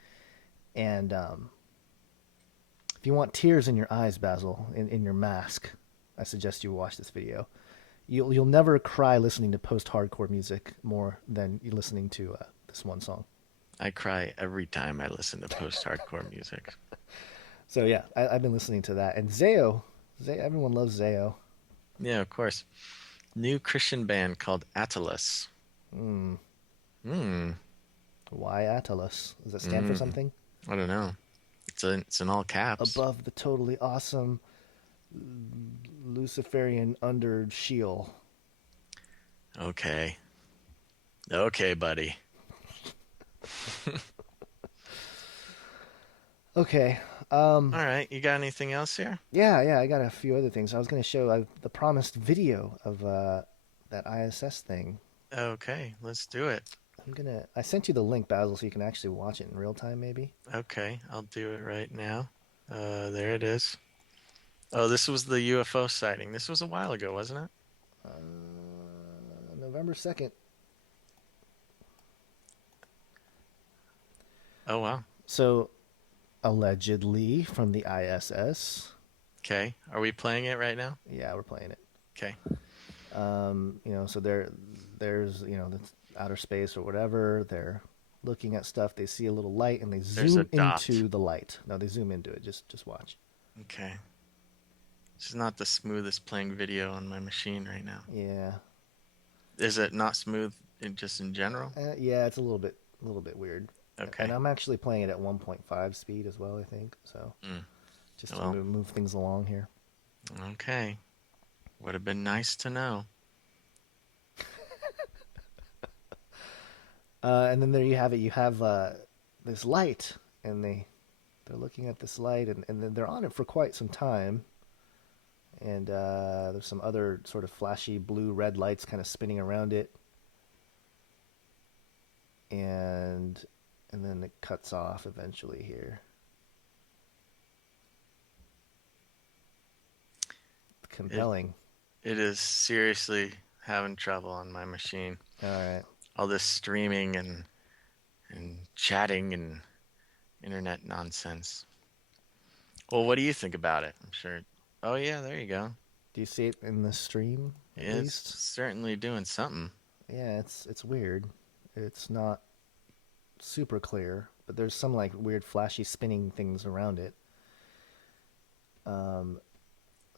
And if you want tears in your eyes, Basil, in your mask, I suggest you watch this video. You'll never cry listening to post-hardcore music more than you listening to this one song. I cry every time I listen to post-hardcore music. So yeah, I've been listening to that. And Zayo, everyone loves Zayo. Yeah, of course. New Christian band called Attalus. Mm, Hmm. why Attalus? Does that stand for Hmm. something? I don't know. It's in all caps. Above the totally awesome Luciferian under Sheol. Okay. Okay, buddy. Okay. All right. You got anything else here? Yeah. I got a few other things. I was going to show the promised video of that ISS thing. Okay, let's do it. I sent you the link, Basil, so you can actually watch it in real time, maybe. Okay, I'll do it right now. There it is. Oh, this was the UFO sighting. This was a while ago, wasn't it? November 2nd. Oh, wow. So, allegedly from the ISS. Okay. Are we playing it right now? Yeah, we're playing it. Okay. So there's the outer space or whatever. They're looking at stuff. They see a little light and they There's a zoom dot. into the light. No, they zoom into it. Just watch. Okay. This is not the smoothest playing video on my machine right now. Yeah. Is it not smooth just in general? Yeah, it's a little bit weird. And Okay. I'm actually playing it at 1.5 speed as well, I think. So Mm. just to Well, move things along here. okay. Would have been nice to know. And then there you have it. You have this light, and they're looking at this light, and then they're on it for quite some time. And there's some other sort of flashy blue red lights kind of spinning around it, and then it cuts off eventually here. It Compelling. it is seriously having trouble on my machine. All right. All this streaming and chatting and internet nonsense. Well, what do you think about it? I'm sure. Oh yeah, there you go. Do you see it in the stream at It's least? certainly doing something. Yeah, it's weird. It's not super clear, but there's some like weird flashy spinning things around it. Um,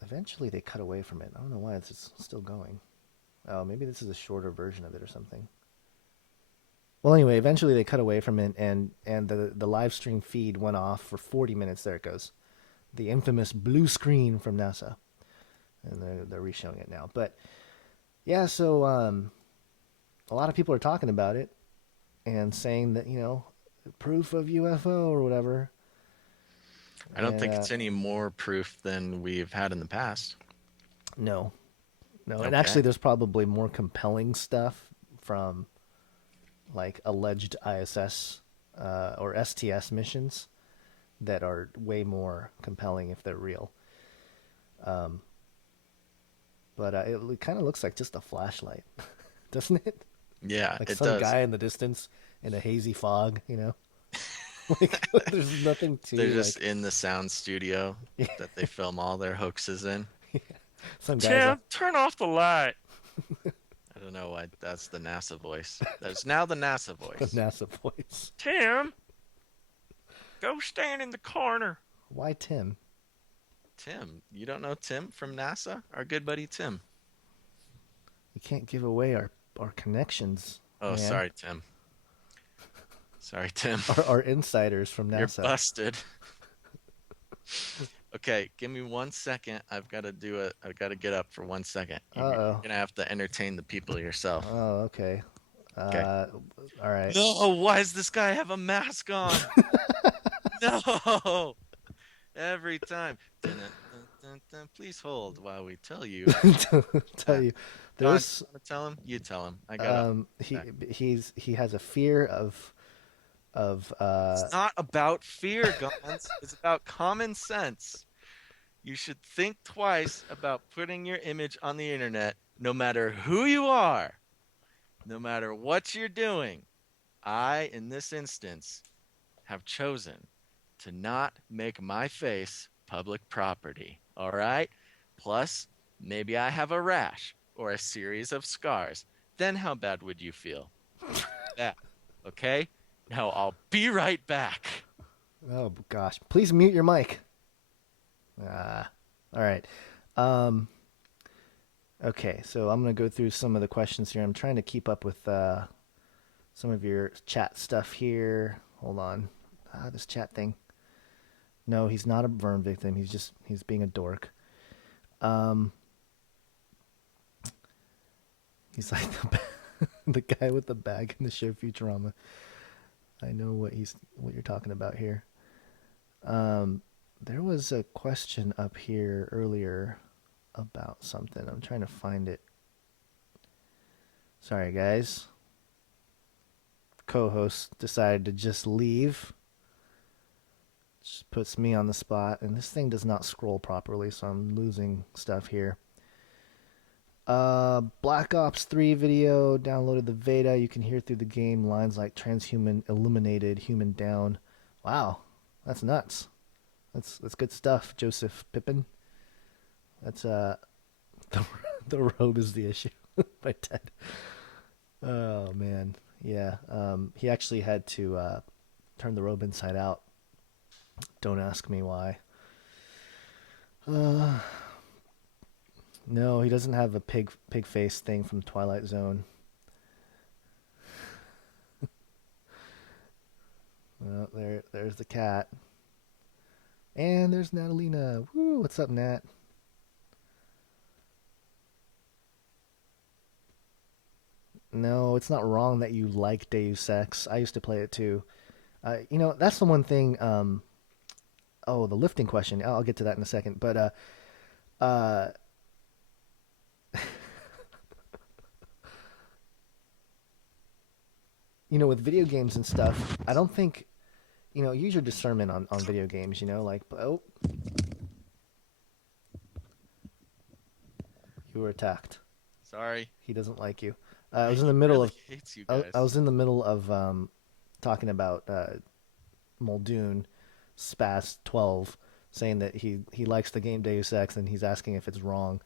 Eventually they cut away from it. I don't know why it's just still going. Oh, maybe this is a shorter version of it or something. Well, anyway, eventually they cut away from it, and the live stream feed went off for 40 minutes. There it goes, the infamous blue screen from NASA, and they're re-showing it now. But yeah, so a lot of people are talking about it and saying that proof of UFO or whatever. I don't And think it's any more proof than we've had in the past. no, no, and Okay. actually, there's probably more compelling stuff from like alleged ISS or STS missions that are way more compelling if they're real. Um, but it kind of looks like just a flashlight, doesn't it? Yeah, Like it some does. guy in the distance in a hazy fog. Like there's nothing They're to just like. in the sound studio Yeah, that they film all their hoaxes in. some guys Tim, turn off the light. I don't know why that's the NASA voice. That's now the NASA a voice. NASA voice. Tim, go stand in the corner. Why Tim? Tim, you don't know Tim from NASA? Our good buddy Tim. You can't give away our connections, Oh, man. sorry, Tim. Sorry, Tim. Our insiders from You're NASA. busted. Okay, give me 1 second. I've got to get up for 1 second. Uh You're oh. gonna have to entertain the people yourself. Oh, okay. Okay. Uh, all right. No, why does this guy have a mask on? No, every time. Dun, dun, dun, dun. Please hold while we tell you. Tell you, Don, there's you want to tell him? You tell him. I gotta. Okay. he has a fear of It's not about fear, Gons. It's about common sense. You should think twice about putting your image on the internet, no matter who you are, no matter what you're doing. I, in this instance, have chosen to not make my face public property. All right? Plus, maybe I have a rash or a series of scars. Then how bad would you feel? That. Okay? Now I'll be right back. Oh gosh, please mute your mic. All right. Um, okay, so I'm gonna go through some of the questions here. I'm trying to keep up with some of your chat stuff here. Hold on. This chat thing. No, he's not a burn victim. He's being a dork. Um, he's like the guy with the bag in the show Futurama. I know what you're talking about here. Um, there was a question up here earlier about something. I'm trying to find it. Sorry, guys. Co-host decided to just leave. Just puts me on the spot, and this thing does not scroll properly, so I'm losing stuff here. Black Ops 3 video, downloaded the Veda. You can hear through the game lines like transhuman eliminated, human down. Wow, that's nuts. That's good stuff, Joseph Pippin. That's the, the robe is the issue by Ted. Oh man, yeah. He actually had to turn the robe inside out. Don't ask me why. Uh, no, he doesn't have a pig face thing from Twilight Zone. Well, there's the cat, and there's Natalina. Woo! What's up, Nat? No, it's not wrong that you like Deus Ex. I used to play it too. That's the one thing. Oh, the lifting question. I'll get to that in a second. But uh, with video games and stuff, I don't think use your discernment on video games. Like, oh, you were attacked. Sorry. He doesn't like you. I was in the He middle really of hates you I guys. was in the middle of talking about Muldoon Spaz 12 saying that he likes the game Deus Ex and he's asking if it's wrong.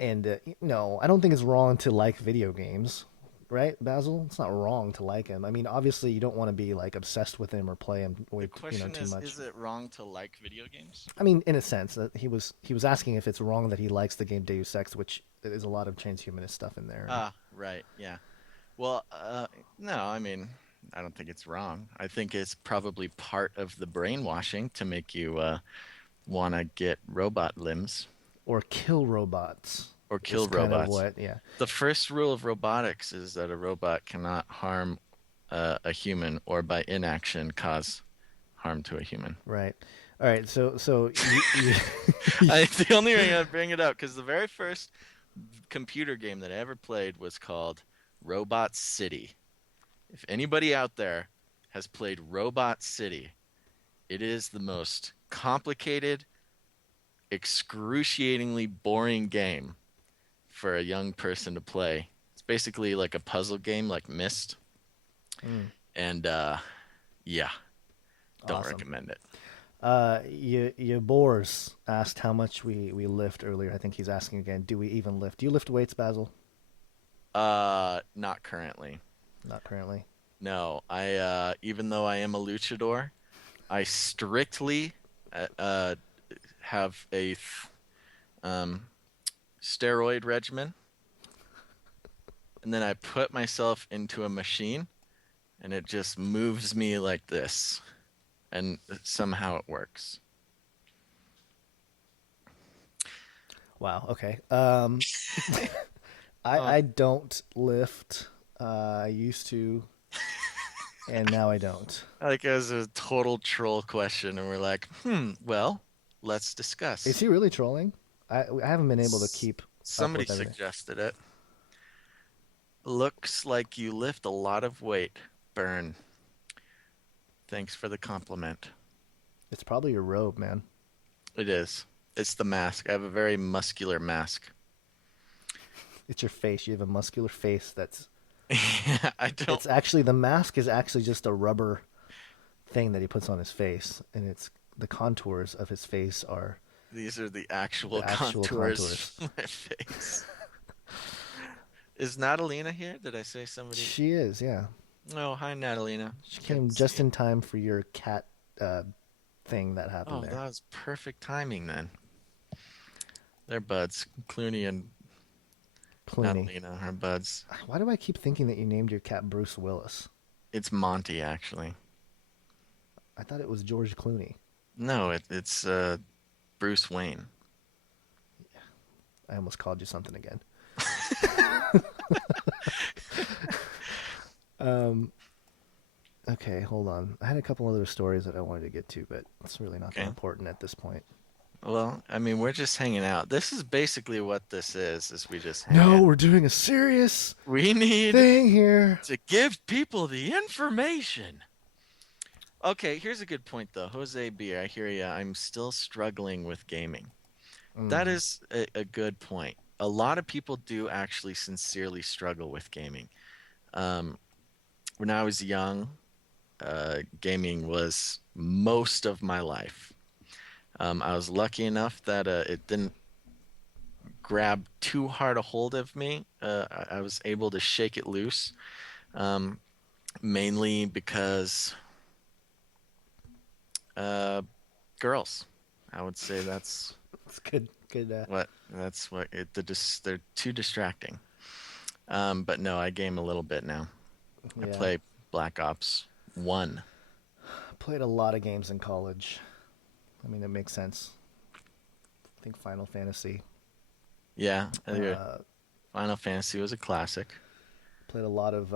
And no, I don't think it's wrong to like video games, right, Basil? It's not wrong to like him. I mean, obviously you don't want to be like obsessed with him or play him The way question too much. is it wrong to like video games? I mean, in a sense that he was asking if it's wrong that he likes the game Deus Ex, which is a lot of transhumanist stuff in there. And Ah, right. Yeah. Well, no, I mean, I don't think it's wrong. I think it's probably part of the brainwashing to make you want to get robot limbs or kill robots or is kill kind of robots. what, yeah. The first rule of robotics is that a robot cannot harm a human or by inaction cause harm to a human. Right. All right. So you The only reason I bring it up because the very first computer game that I ever played was called Robot City. If anybody out there has played Robot City, it is the most complicated, excruciatingly boring game for a young person to play. It's basically like a puzzle game like Myst. mm, And yeah, don't awesome. recommend it. You Boars asked how much we lift earlier. I think he's asking again. Do we even lift? Do you lift weights, Basil? Not currently. Not currently. No, I even though I am a luchador, I strictly uh have a um steroid regimen, and then I put myself into a machine, and it just moves me like this, and somehow it works. Wow. Okay. Oh, I don't lift. I used to, and now I don't. like as a total troll question, and we're like, well, let's Is discuss. he really trolling? I haven't been able to keep up Somebody with everything. suggested it. Looks like you lift a lot of weight. Burn. Thanks for the compliment. It's probably your robe, man. It is. It's the mask. I have a very muscular mask. It's your face. You have a muscular face that's Yeah, I don't. It's actually the mask is actually just a rubber thing that he puts on his face, and it's the contours of his face are These are the actual the actual contours contours. of my face. Is Natalina here? Did I say somebody? She is, yeah. Oh, hi, Natalina. She Good came to see just you. in time for your cat uh, thing that happened Oh, that there. was perfect timing then. They're buds. Clooney and Clooney. Natalina are buds. Why do I keep thinking that you named your cat Bruce Willis? It's Monty, actually. I thought it was George Clooney. No, it's Bruce Wayne. I almost called you something again. Um, okay, hold on. I had a couple other stories that I wanted to get to, but it's really not that Okay. important at this point. Well, I mean, we're just hanging out. This is basically what this is we just hang No, out. we're doing a serious We need thing here. to give people the information. Okay, here's a good point though. Jose B, I hear ya. I'm still struggling with gaming. That Mm-hmm. is a good point. A lot of people do actually sincerely struggle with gaming. Um, when I was young, gaming was most of my life. I was lucky enough that it didn't grab too hard a hold of me. I was able to shake it loose, um, mainly because uh, girls. I would say It's good. Good. that's what they're too distracting. But no, I game a little bit now. I Yeah. play Black Ops 1. I played a lot of games in college. I mean, it makes sense. I think Final Fantasy. Yeah, Uh, Final Fantasy was a classic. played a lot of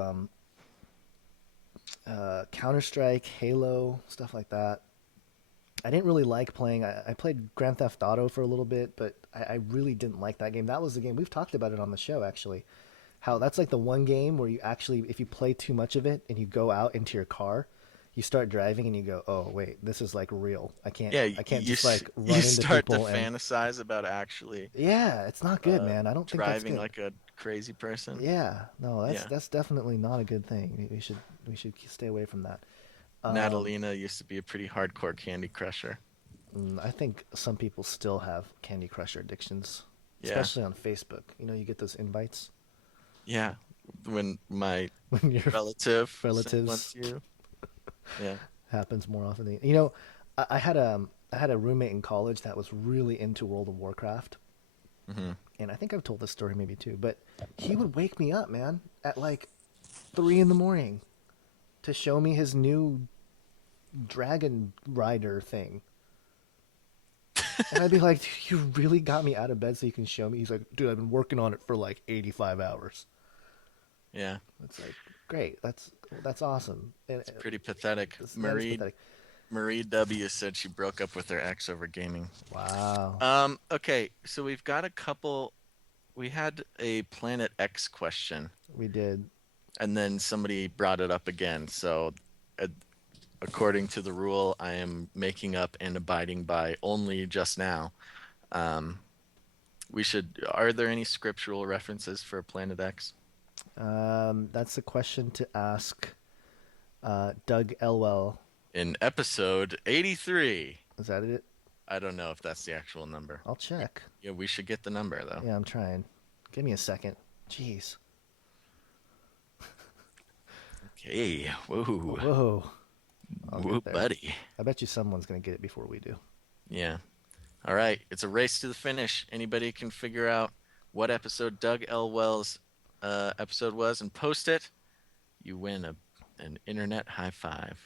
Counter Strike, Halo, stuff like that. I didn't really like playing. I played Grand Theft Auto for a little bit, but I really didn't like that game. That was the game we've talked about it on the show actually. How that's like the one game where you actually, if you play too much of it and you go out into your car, you start driving and you go, oh wait, this is like real. Yeah, I can't just s- like you run into start to people and fantasize about actually yeah, it's not good, uh, man. I don't think that's driving good. like a crazy person. Yeah, no, Yeah. that's definitely not a good thing. We should stay away from that. Um, Natalina used to be a pretty hardcore Candy Crusher. I think some people still have Candy Crush addictions, Yeah. especially on Facebook. You know, you get those invites Yeah. When my when your relative sent one relatives to you. Yeah. happens more often than I had a roommate in college that was really into World of Warcraft, Hmm. and I think I've told this story maybe too, but he would wake me up, man, at like 3 in the morning to show me his new dragon rider thing. And I'd be like, you really got me out of bed so you can show me? He's like, dude, I've been working on it for like 85 hours. Yeah. It's like, great. That's awesome. And It's pretty pathetic. that is pathetic. Marie W said she broke up with her ex over gaming. Wow. Okay, so we've got a couple. We had a Planet X question, We did. and then somebody brought it up again. So, uh, according to the rule, I am making up and abiding by only just now. Um, we should. Are there any scriptural references for Planet X That's a question to ask Doug Elwell. in episode 83? Is that it? I don't know if that's the actual number. I'll check. Yeah, we should get the number though. Yeah, I'm trying. Give me a second. Jeez. Okay. Whoa. Whoa. I'll Whoa, get there. buddy. I bet you someone's going to get it before we do. Yeah. All right. It's a race to the finish. Anybody can figure out what episode Doug L. Wells' episode was and post it. You win an internet high five.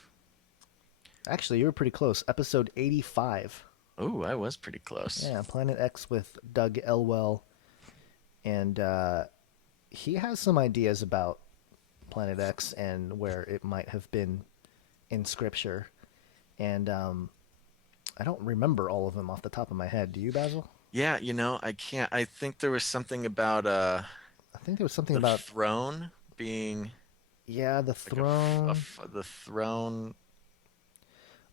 Actually, you were pretty close. Episode 85. Oh, I was pretty close. Yeah, Planet X with Doug Elwell. And he has some ideas about Planet X and where it might have been in Scripture. And I don't remember all of them off the top of my head. Do you, Basil? Yeah, I can't. I think there was something about I think there was something the about, throne being yeah, the like throne. the throne,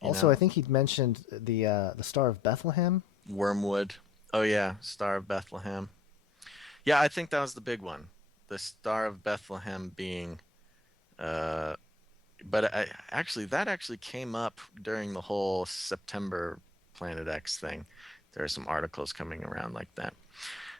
you Also, I know, think he'd mentioned the Star of Bethlehem. Wormwood. Oh yeah, Star of Bethlehem. Yeah, I think that was the big one. the Star of Bethlehem being uh but that actually came up during the whole September Planet X thing. There are some articles coming around like that.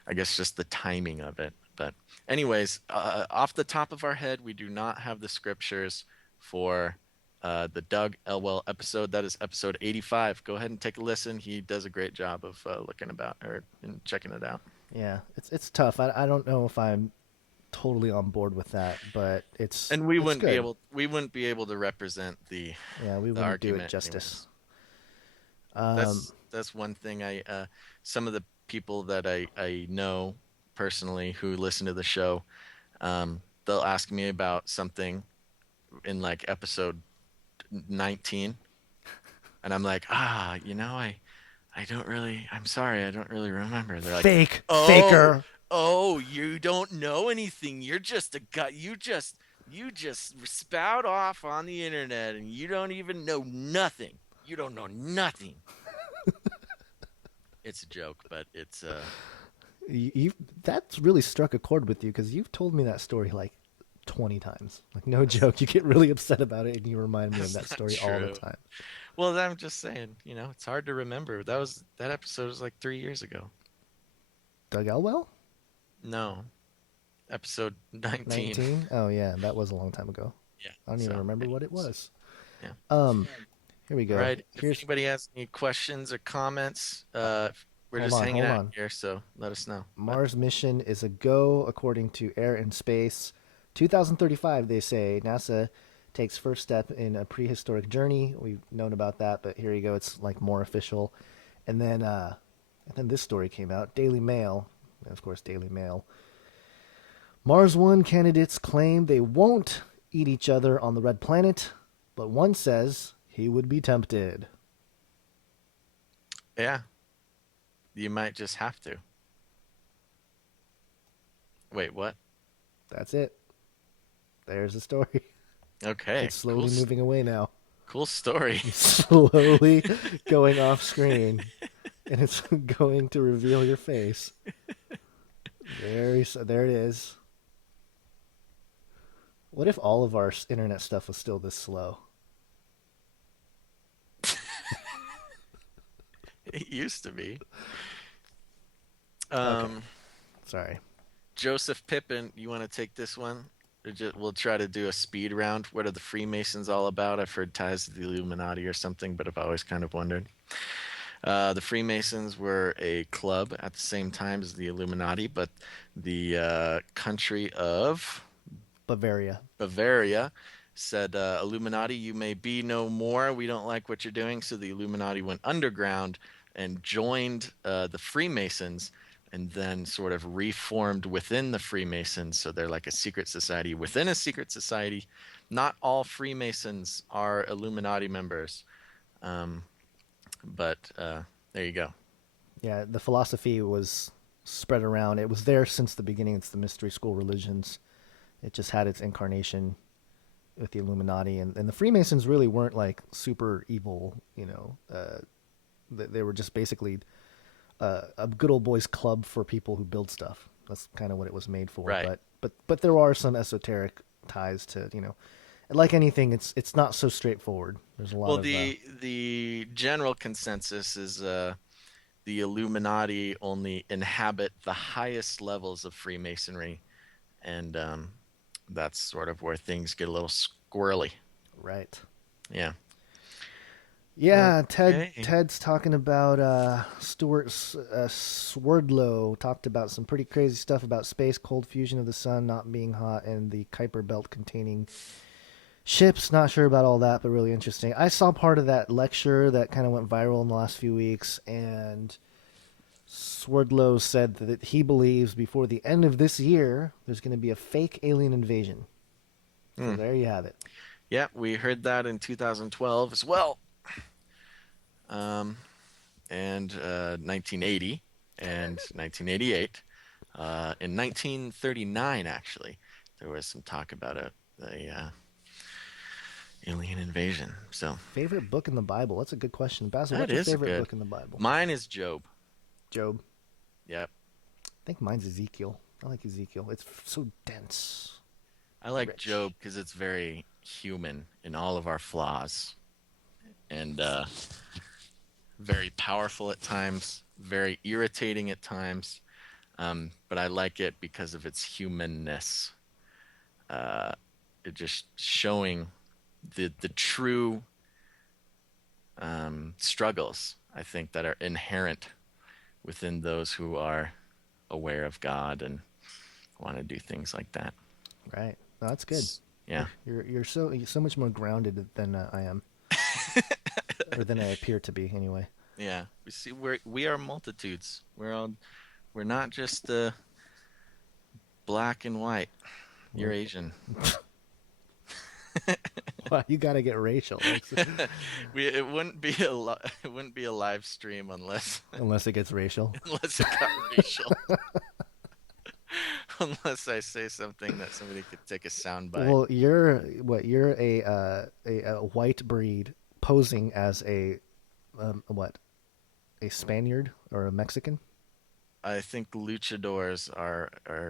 I guess just the timing of it. But anyways, off the top of our head, we do not have the scriptures for the Doug Elwell episode. That is episode 85. Go ahead and take a listen. He does a great job of looking about or and checking it out. Yeah, it's tough. I don't know if I'm totally on board with that, but And it's good. we wouldn't be able to represent Yeah, we the wouldn't do it argument justice. anyways. Um, That's one thing I some of the people that I know personally who listen to the show, they'll ask me about something in like episode 19, and I'm like, I don't really, I'm sorry, I don't really remember. They're like, fake, oh, faker. oh, you don't know anything. You're just a guy. You just spout off on the internet, and you don't even know nothing. You don't know nothing. It's a joke, but it's You that's really struck a chord with you because you've told me that story like 20 times. Like no that's joke, you get really upset about it, and you remind me of that's that not story all the true. time. Well, I'm just saying, it's hard to remember. That episode was like 3 years ago. Doug Elwell, No, episode 19. 19. Oh yeah, that was a long time ago. Yeah. I don't even So, remember what it anyways, was. yeah. Um, Here we All go. right. If Here's anybody has any questions or comments, we're hold just on, hanging hold out on. here, so let us know. What? Mars mission is a go according to Air and Space. 2035, they say. NASA takes first step in a prehistoric journey. We've known about that, but here you go. It's like more official. And then this story came out. Daily Mail, of course, Daily Mail. Mars One candidates claim they won't eat each other on the red planet, but one says he would be tempted. Yeah, you might just have to. Wait, what? That's it. There's the story. Okay, It's slowly moving away now. cool story. He's slowly going off screen, and it's going to reveal your face. There it is. What if all of our internet stuff was still this slow? It used to be. Okay, Um, sorry. Joseph Pippin, you want to take this one? We'll try to do a speed round. What are the Freemasons all about? I've heard ties to the Illuminati or something, but I've always kind of wondered. The Freemasons were a club at the same time as the Illuminati, but the country of Bavaria. Bavaria said, Illuminati, you may be no more. We don't like what you're doing. So the Illuminati went underground and joined the Freemasons and then sort of reformed within the Freemasons. So they're like a secret society within a secret society. Not all Freemasons are Illuminati members. Um, but there you go. Yeah, the philosophy was spread around. It was there since the beginning. It's the mystery school religions. It just had its incarnation with the Illuminati, and the Freemasons really weren't like super evil. They were just basically a good old boys club for people who build stuff. That's kind of what it was made for. Right. But there are some esoteric ties to like anything. It's not so straightforward. There's a lot Well, of the general consensus is the Illuminati only inhabit the highest levels of Freemasonry, and that's sort of where things get a little squirrely. right. Yeah. Yeah, Okay. Ted's talking about Stuart Swerdlow talked about some pretty crazy stuff about space, cold fusion of the sun not being hot, and the Kuiper belt containing ships. Not sure about all that, but really interesting. I saw part of that lecture that kind of went viral in the last few weeks, and Swerdlow said that he believes before the end of this year there's going to be a fake alien invasion. So Hmm. there you have it. Yeah, we heard that in 2012 as well, um, and 1980 and 1988. In 1939, actually, there was some talk about a alien invasion. So Favorite book in the Bible? That's a good question. Basil, that what's your is favorite good. book in the Bible? Mine is Job. Job. Yep. I think mine's Ezekiel. I like Ezekiel. It's so dense, I like rich. Job because it's very human in all of our flaws and very powerful at times, very irritating at times. But I like it because of its humanness. Uh, it just showing the true struggles I think that are inherent within those who are aware of God and want to do things like that. Right. No, that's good. Yeah. You're so much more grounded than I am, or than I appear to be anyway. Yeah. We are multitudes. We're not just the black and white. You're We're, Asian. wow, you got to get racial. That's, It wouldn't be it wouldn't be a live stream unless unless it gets racial. unless it got racial. Unless I say something that somebody could take a sound bite. Well, you're what? You're a white breed posing as a what? A Spaniard or a Mexican? I think luchadors are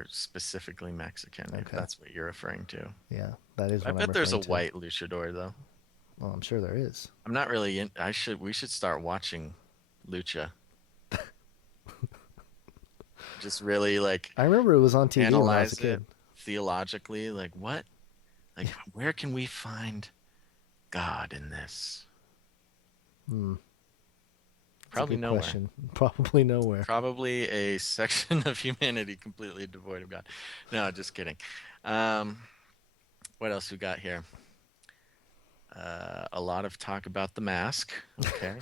specifically Mexican, if Okay. that's what you're referring to. Yeah, that is I what I'm bet there's a referring to. white luchador though. Well, I'm sure there is. I'm not really in. We should start watching lucha. Just really like I remember it was on TV when I was a analyze it kid. theologically. Like what? Like where can we find God in this? Hmm. It's a Probably good nowhere. question. Probably nowhere. Probably a section of humanity completely devoid of God. No, just kidding. Um, what else we got here? A lot of talk about the mask. Okay.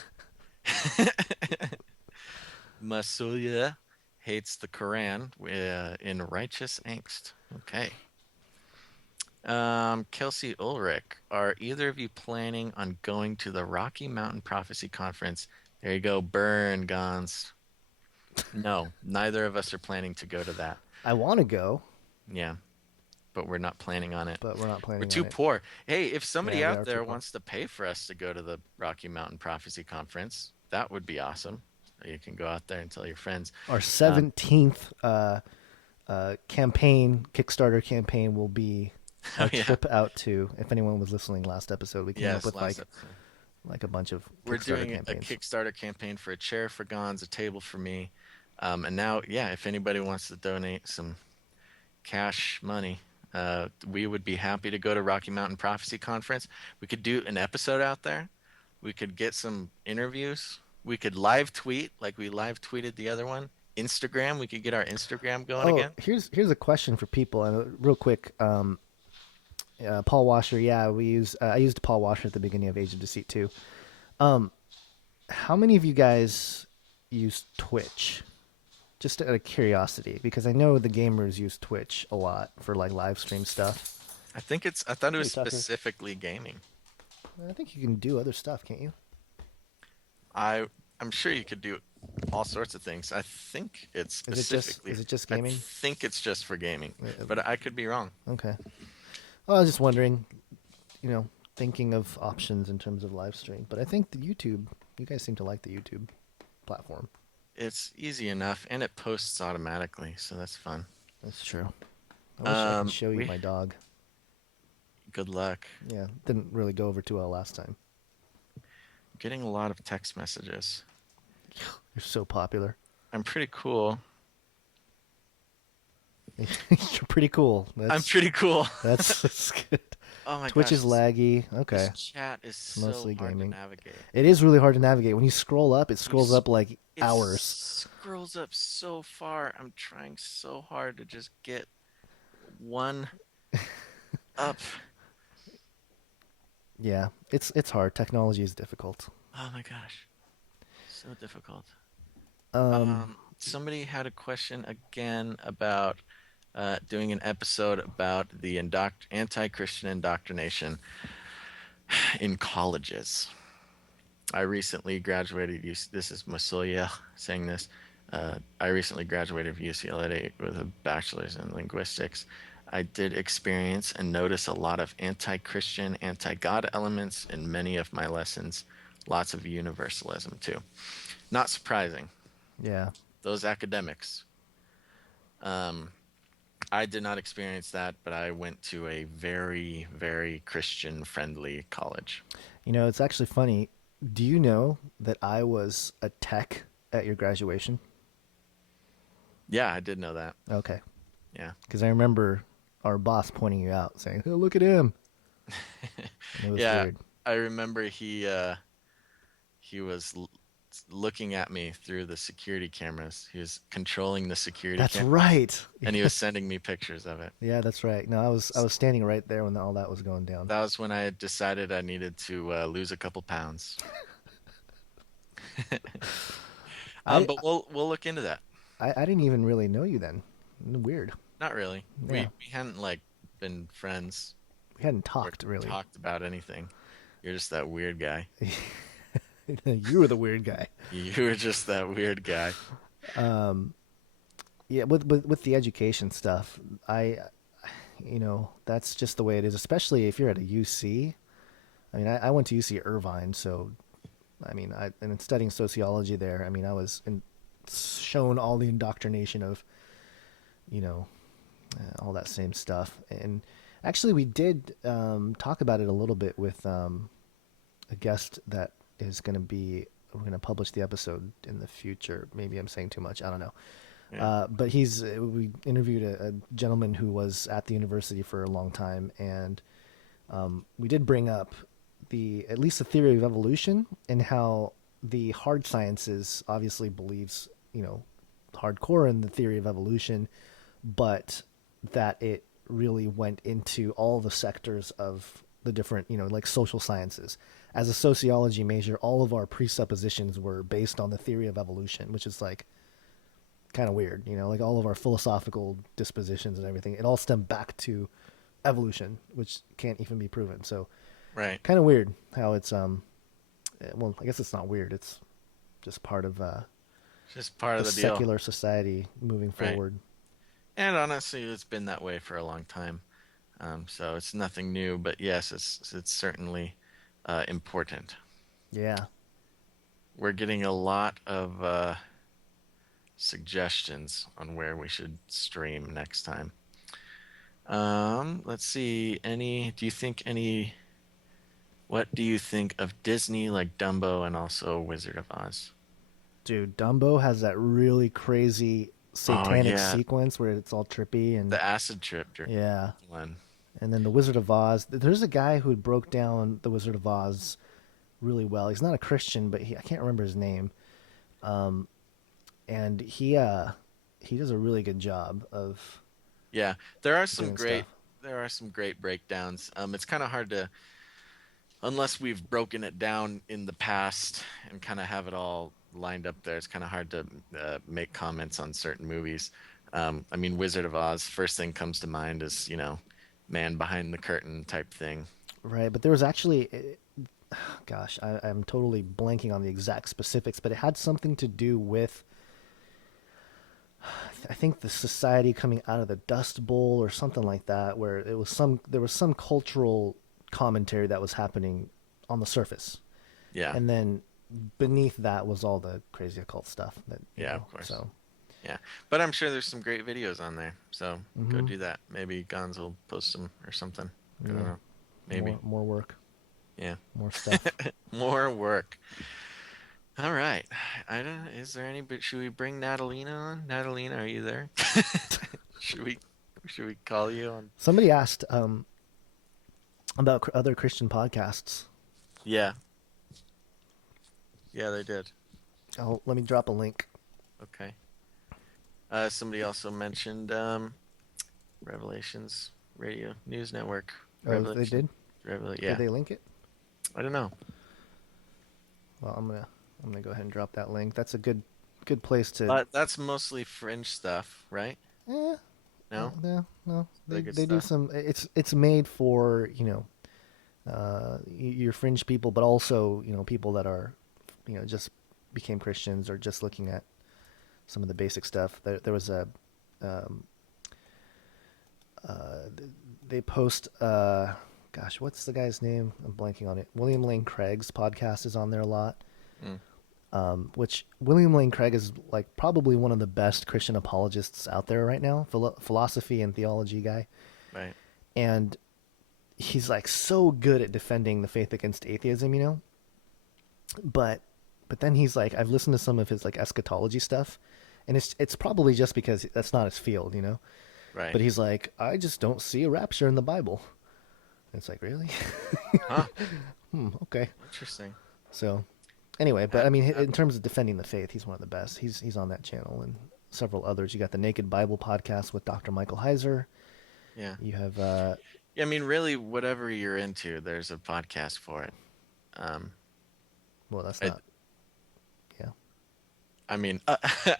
Masuya hates the Quran in righteous angst. Okay. Kelsey Ulrich, are either of you planning on going to the Rocky Mountain Prophecy Conference? There you go, burn, Gonz. No, neither of us are planning to go to that. I want to go, Yeah, but we're not planning on it. but we're not We're planning on too it. poor. Hey, if Yeah, somebody we out are too there poor. wants to pay for us to go to the Rocky Mountain Prophecy Conference, that would be awesome. You can go out there and tell your friends. Our Um, 17th campaign, Kickstarter campaign, will be oh our yeah, trip out to. If anyone was listening last episode, we came up yes, with last episode. like a bunch of We're Kickstarter doing a campaigns. Kickstarter campaign for a chair for Gonz, a table for me, and now, yeah, if anybody wants to donate some cash money, we would be happy to go to Rocky Mountain Prophecy Conference. We could do an episode out there. We could get some interviews. We could live tweet like we live tweeted the other one. Instagram, we could get our Instagram going Oh, again. here's a question for people, and real quick. Paul Washer, yeah, we use. I used Paul Washer at the beginning of Age of Deceit too. Um, how many of you guys use Twitch? Just out of curiosity, because I know the gamers use Twitch a lot for like live stream stuff. I thought it Hey was Tucker, specifically gaming. I think you can do other stuff, can't you? I I'm sure you could do all sorts of things. I think it's specifically Is it just I gaming? think it's just for gaming, Uh, but I could be wrong. Okay. Well, I was just wondering, thinking of options in terms of live stream. But I think the YouTube, you guys seem to like the YouTube platform. It's easy enough and it posts automatically, so that's fun. That's true. I wish I could show you We my dog. Good luck. Yeah, didn't really go over too well last time. Getting a lot of text messages. You're so popular. I'm pretty cool. You're pretty cool. I'm pretty cool. That's good. Oh my Twitch gosh, is laggy. this Okay, chat is it's so mostly hard to gaming. navigate. It is really hard to navigate. When you scroll up, it You scrolls s- up like it hours. scrolls up so far. I'm trying so hard to just get one up. Yeah, it's hard. Technology is difficult. Oh my gosh, so difficult. Um, Somebody had a question again about doing an episode about the anti-Christian indoctrination in colleges. I recently graduated. This is Masulia saying this. I recently graduated from UCLA with a bachelor's in linguistics. I did experience and notice a lot of anti-Christian, anti-God elements in many of my lessons. Lots of universalism too. Not surprising. yeah. Those academics. I did not experience that, but I went to a very, very Christian friendly college. You know, it's actually funny. Do you know that I was a tech at your graduation? Yeah, I did know that. Okay. Yeah. Because I remember our boss pointing you out, saying, "Oh, look at him." And it was Yeah, weird. I remember he was looking at me through the security cameras. He was controlling the security That's cameras, right. and he was sending me pictures of it. Yeah, that's right. No, I was standing right there when all that was going down. That was when I had decided I needed to lose a couple pounds. I But we'll look into that. I didn't even really know you then. Weird. Not really. Yeah, We hadn't like been friends we hadn't or talked really. talked about anything. You're just that weird guy. You were the weird guy. You were just that weird guy. Yeah, with the education stuff, that's just the way it is. Especially if you're at a UC. I mean, I went to UC Irvine, so I mean, and studying sociology there. I mean, shown all the indoctrination of you know all that same stuff. And actually, we did talk about it a little bit with a guest that is going to be. We're going to publish the episode in the future. Maybe I'm saying too much. I don't know. Yeah. But we interviewed a gentleman who was at the university for a long time, and we did bring up at least the theory of evolution and how the hard sciences obviously believes, hardcore in the theory of evolution, but that it really went into all the sectors of the different, like social sciences. As a sociology major, all of our presuppositions were based on the theory of evolution, which is like kind of weird, like all of our philosophical dispositions and everything, it all stemmed back to evolution, which can't even be proven. So Right. kind of weird how it's well, I guess it's not weird. It's just part of Just part the of the deal. secular society moving Right. forward. And honestly, it's been that way for a long time. So it's nothing new, but yes, it's certainly important. Yeah. We're getting a lot of suggestions on where we should stream next time. Let's see. Do you think what do you think of Disney like Dumbo and also Wizard of Oz? Dude, Dumbo has that really crazy Oh satanic yeah, sequence where it's all trippy and the acid trip yeah. one. And then the Wizard of Oz. There's a guy who broke down the Wizard of Oz really well. He's not a Christian, but I can't remember his name. And he does a really good job of Yeah, doing stuff. there are some great breakdowns. It's kind of hard to unless we've broken it down in the past and kind of have it all lined up there. It's kind of hard to make comments on certain movies. I mean, Wizard of Oz. First thing comes to mind is man behind the curtain type thing. Right, but there was actually, gosh, I'm totally blanking on the exact specifics, but it had something to do with, I think, the society coming out of the Dust Bowl or something like that, where there was some cultural commentary that was happening on the surface, Yeah, and then beneath that was all the crazy occult stuff that yeah, of course. So, Yeah, but I'm sure there's some great videos on there. So go hmm do that. Maybe Gonz will post them or something. I don't yeah, know. Maybe. more work, Yeah. more stuff. More work. All right. I don't. Is there any? But should we bring Natalina on? Natalina, are you there? should we? Should we call you on? Somebody asked about other Christian podcasts. Yeah. Yeah, they did. Oh, let me drop a link. Okay. Somebody also mentioned Revelations Radio News Network. Oh, they did. Yeah. Did they link it? I don't know. Well, I'm gonna go ahead and drop that link. That's a good place to. But that's mostly fringe stuff, right? Eh, No, no, no. the good They do stuff. some. It's made for your fringe people, but also people that are just became Christians or just looking at some of the basic stuff. There was a um, uh, they post gosh, what's the guy's name? I'm blanking on it. William Lane Craig's podcast is on there a lot. Mm. which William Lane Craig is like probably one of the best Christian apologists out there right now, philosophy and theology guy, Right. and he's like so good at defending the faith against atheism, but then he's like, I've listened to some of his like eschatology stuff, and it's probably just because that's not his field. Right. But he's like, I just don't see a rapture in the Bible. And it's like, really? Huh. Okay. Interesting. So anyway, but Ha- I mean, ha- in terms of defending the faith, he's one of the best. He's on that channel and several others. You got the Naked Bible podcast with Dr. Michael Heiser. yeah. You have Yeah, I mean, really, whatever you're into, there's a podcast for it. Um, well, that's I, not, yeah. I mean,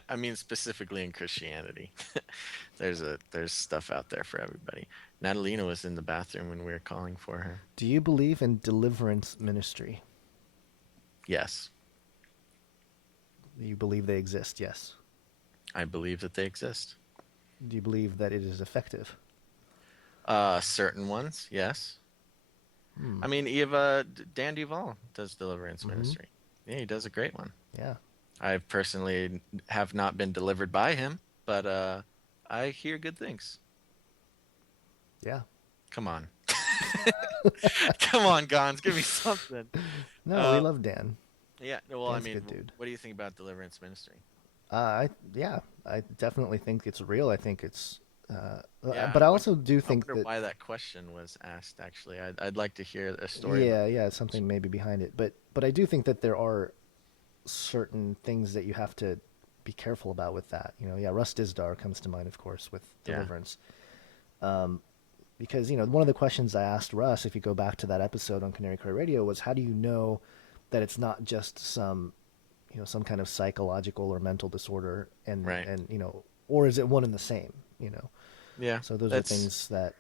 I mean specifically in Christianity, there's stuff out there for everybody. Natalina was in the bathroom when we were calling for her. Do you believe in deliverance ministry? Yes, Do you believe they exist? Yes. I believe that they exist. Do you believe that it is effective? Certain ones, yes. Hmm. I mean, Dan Duvall does deliverance Mm-hmm. ministry. Yeah, he does a great one. Yeah. I personally have not been delivered by him, but I hear good things. Yeah. Come on. Come on, Gons, give me something. No, we Uh, love Dan. yeah, well, I Dan's a mean, good dude. what do you think about deliverance ministry? Yeah, I definitely think it's real. I think it's, Yeah, but I also do I think wonder that, why that question was asked, actually. I'd like to hear a story about yeah, yeah, something maybe behind it. But I do think that there are certain things that you have to be careful about with that. Yeah, Russ Dizdar comes to mind, of course, with yeah, deliverance. Because one of the questions I asked Russ, if you go back to that episode on Canary Cry Radio, was how do you know that it's not just some kind of psychological or mental disorder, and right. or is it one and the same? Yeah, So those are that's things that,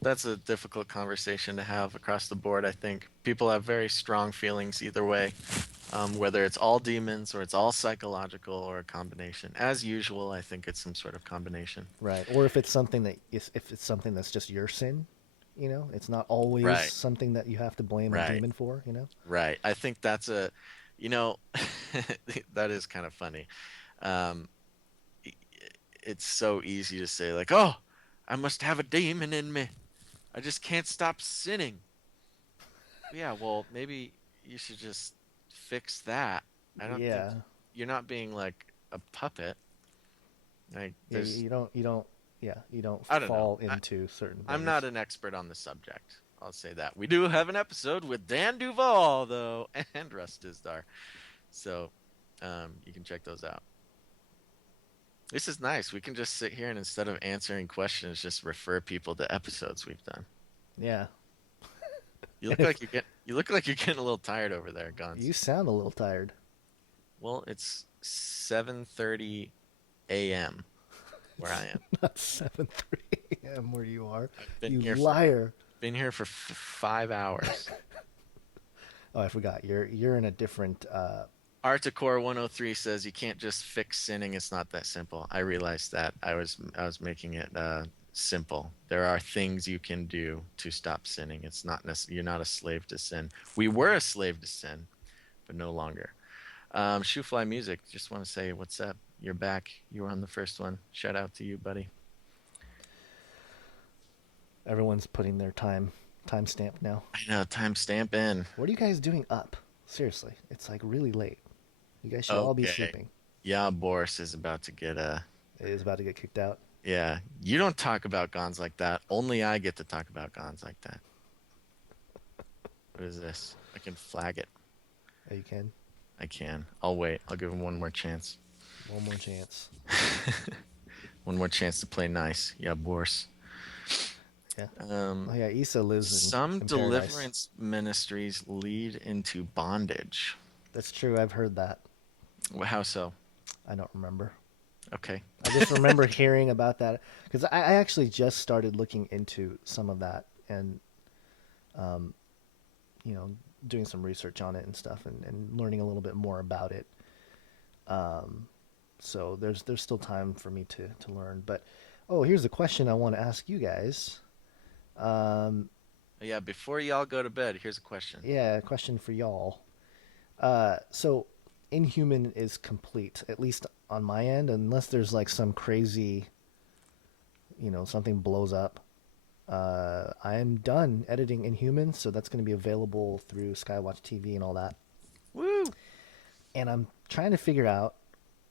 that's a difficult conversation to have across the board. I think people have very strong feelings either way, whether it's all demons or it's all psychological or a combination. As usual, I think it's some sort of combination. right, or if it's something if it's something that's just your sin, it's not always Right, something that you have to blame a right, demon for. right. I think that's you know, that is kind of funny. Um, it's so easy to say, like, oh, I must have a demon in me. I just can't stop sinning. Yeah, well, maybe you should just fix that. I don't think Yeah, you're not being like a puppet. Like, yeah, there's, you don't I don't know. fall into certain I'm not things. an expert on the subject. I'll say that. We do have an episode with Dan Duvall, though, and Russ Dizdar. So, you can check those out. This is nice. We can just sit here and instead of answering questions, just refer people to episodes we've done. Yeah, You and look if like you look like you're getting a little tired over there, Guns. you sound a little tired. Well, it's 7:30 a.m. where I am. Not 7:30 a.m. where you are. I've been You here for liar. 5 hours. Oh, I forgot. You're in a different. Articore 103 says you can't just fix sinning. It's not that simple. I realized that. I was making it simple. There are things you can do to stop sinning. It's not you're not a slave to sin. We were a slave to sin, but no longer. Shoefly Music, just want to say what's up. You're back. You were on the first one. Shout out to you, buddy. Everyone's putting their timestamp now. I know, timestamp in. What are you guys doing up? Seriously, it's like really late. You guys should all be Okay. sleeping. Yeah, Boris is about to get a. It is about to get kicked out. Yeah, you don't talk about Gons like that. Only I get to talk about Gons like that. What is this? I can flag it. Oh, you can. I can. I'll wait. I'll give him one more chance. One more chance. One more chance to play nice. Yeah, Boris. Yeah. Um, Oh yeah, Issa lives some in paradise. deliverance ministries lead into bondage. That's true. I've heard that. How so? I don't remember. Okay. I just remember hearing about that because I actually just started looking into some of that and, um, you know, doing some research on it and stuff and learning a little bit more about it. So there's still time for me to learn. But oh, here's a question I want to ask you guys. Um, Yeah, before y'all go to bed, here's a question. yeah, a question for y'all. So Inhuman is complete, at least on my end, unless there's like some crazy, something blows up. I am done editing Inhuman, so that's going to be available through Skywatch TV and all that. Woo! And I'm trying to figure out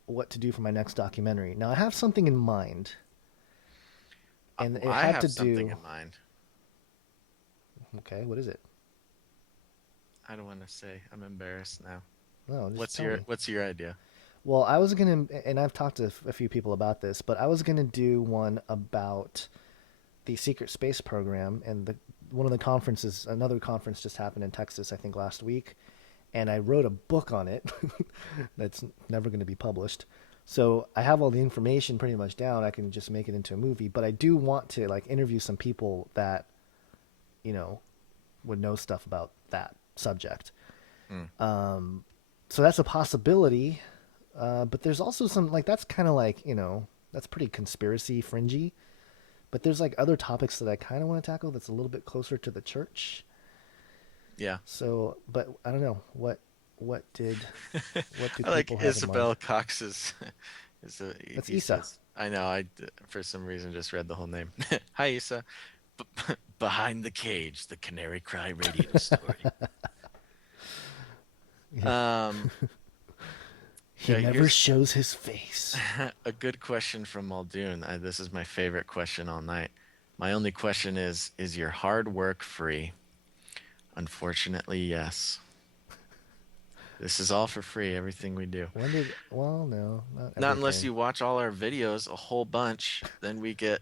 what to do for my next documentary. Now, I have something in mind, and it I had have to something do. in mind. Okay, what is it? I don't want to say. I'm embarrassed now. No, just tell me. What's your idea? Well, I was gonna, and I've talked to a few people about this, but I was gonna do one about the secret space program and the one of the conferences. Another conference just happened in Texas, I think, last week, and I wrote a book on it that's never going to be published. So I have all the information pretty much down. I can just make it into a movie, but I do want to like interview some people that you know would know stuff about that subject. Hmm. So that's a possibility. But there's also some like that's kind of like that's pretty conspiracy fringy. But there's like other topics that I kind of want to tackle that's a little bit closer to the church. Yeah. So, but I don't know what did what do I like people have in mind? Isabel Cox's. Is a, That's he Issa. says, I know. For some reason just read the whole name. Hi, Issa. Behind the cage, the Canary Cry radio story. Yeah. Um, He yeah, never here's shows his face. a good question from Muldoon. This is my favorite question all night. My only question is your hard work free? Unfortunately, yes. This is all for free, everything we do. When did? Well, no, not Not unless everything. you watch all our videos, a whole bunch, then we get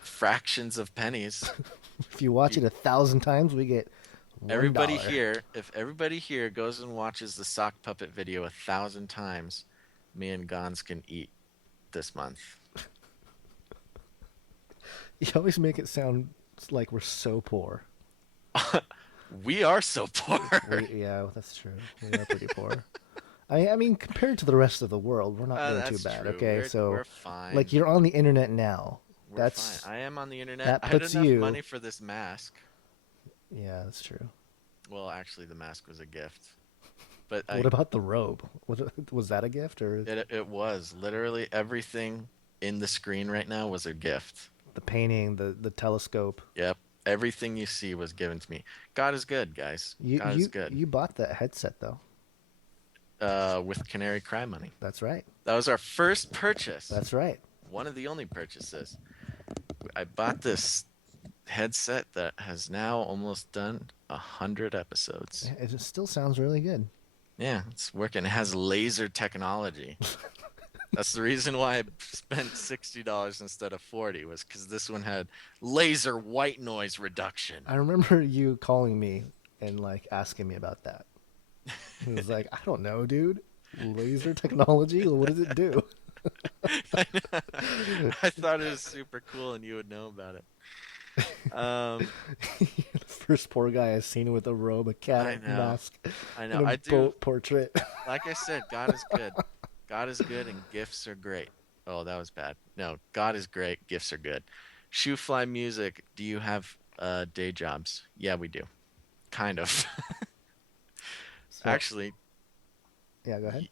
fractions of pennies. If you watch You, it 1,000 times, we get everybody $1. here, if everybody here goes and watches the sock puppet video 1,000 times, me and Gonz can eat this month. You always make it sound like we're so poor. We are so poor. Yeah, that's true. We are pretty poor. I mean, compared to the rest of the world, we're not doing too That's bad. true. Okay, We're so like fine. you're on the internet now. We're fine. That's I am on the internet. that I had puts enough you. money for this mask. Yeah, that's true. Well, actually, the mask was a gift, but What about the robe? Was that a gift or it was literally everything in the screen right now was a gift. the painting, the telescope? Yep, everything you see was given to me. God is good, guys. You God is you good. you bought that headset though. With Canary Cry money. That's right. That was our first purchase. That's right. One of the only purchases. I bought this headset that has now almost done 100 episodes. It still sounds really good. Yeah, it's working. It has laser technology. That's the reason why I spent $60 instead of 40 was because this one had laser white noise reduction. I remember you calling me and like asking me about that. He was like, I don't know, dude. Laser technology? What does it do? I thought it was super cool and you would know about it. The first poor guy I've seen with a robe, a I cat know. mask, I know. and a I do. boat portrait. Like I said, God is good. God is good and gifts are great. Oh, that was bad. No, God is great. Gifts are good. Shoe Fly Music, do you have day jobs? Yeah, we do. Kind of. So, Actually, yeah, go ahead. y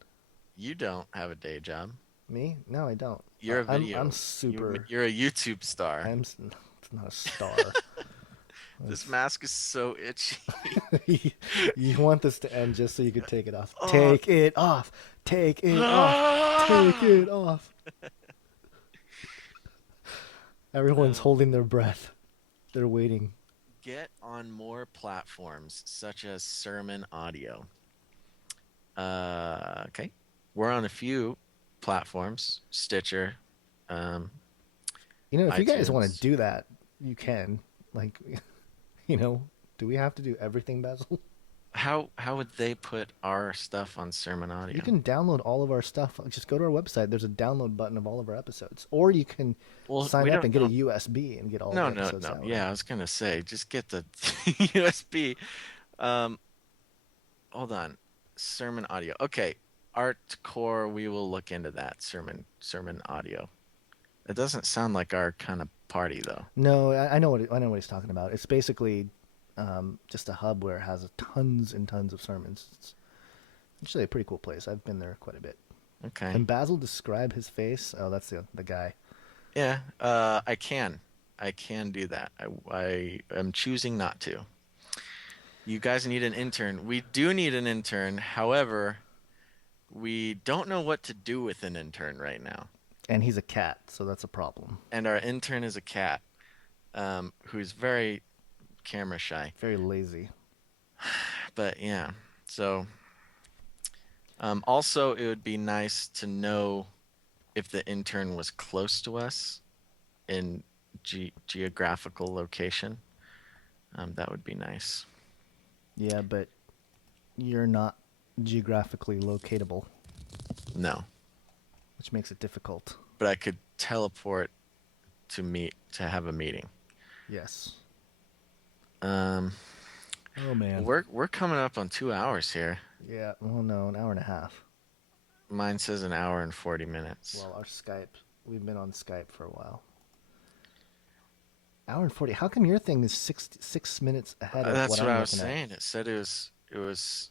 you don't have a day job. Me? No, I don't. You're a I'm video. super. You're a YouTube star. It's not a star. This mask is so itchy. You want this to end just so you could take it off. Oh. Take it off. Take it off. Take it off. Everyone's No. holding their breath. They're waiting. Get on more platforms such as Sermon Audio. Okay. We're on a few platforms, Stitcher, um, If you guys want to iTunes. do that, you can. Like, you know, do we have to do everything, Basil? How would they put our stuff on Sermon You Audio? can download all of our stuff. Just go to our website. There's a download button of all of our episodes. Or you can Well, sign we up don't and get a know. USB and get all the No, no, episodes no. that way. Yeah, I was gonna say, just get the USB. Um, hold on. Sermon Audio. Okay, Art Core. We will look into that. Sermon Audio. It doesn't sound like our kind of party though. No, I know what he's talking about. It's basically just a hub where it has tons and tons of sermons. Actually, a pretty cool place. I've been there quite a bit. Okay. Can Basil describe his face? Oh, that's the guy. Yeah, I can. I can do that. I am choosing not to. You guys need an intern. We do need an intern. However, we don't know what to do with an intern right now. And he's a cat, so that's a problem. And our intern is a cat, who's very camera shy. Very lazy. But yeah, so also it would be nice to know if the intern was close to us in geographical location. That would be nice. Yeah, but you're not geographically locatable, No, which makes it difficult. but I could teleport to have a meeting. Yes. Um, Oh man. we're coming up on 2 hours here. Yeah. Well, no, an hour and a half. Mine says an hour and 40 minutes. Well, our Skype. We've been on Skype for a while. Hour and 40. How come your thing is 6 minutes ahead of what That's what I'm I was looking at? saying. It said it was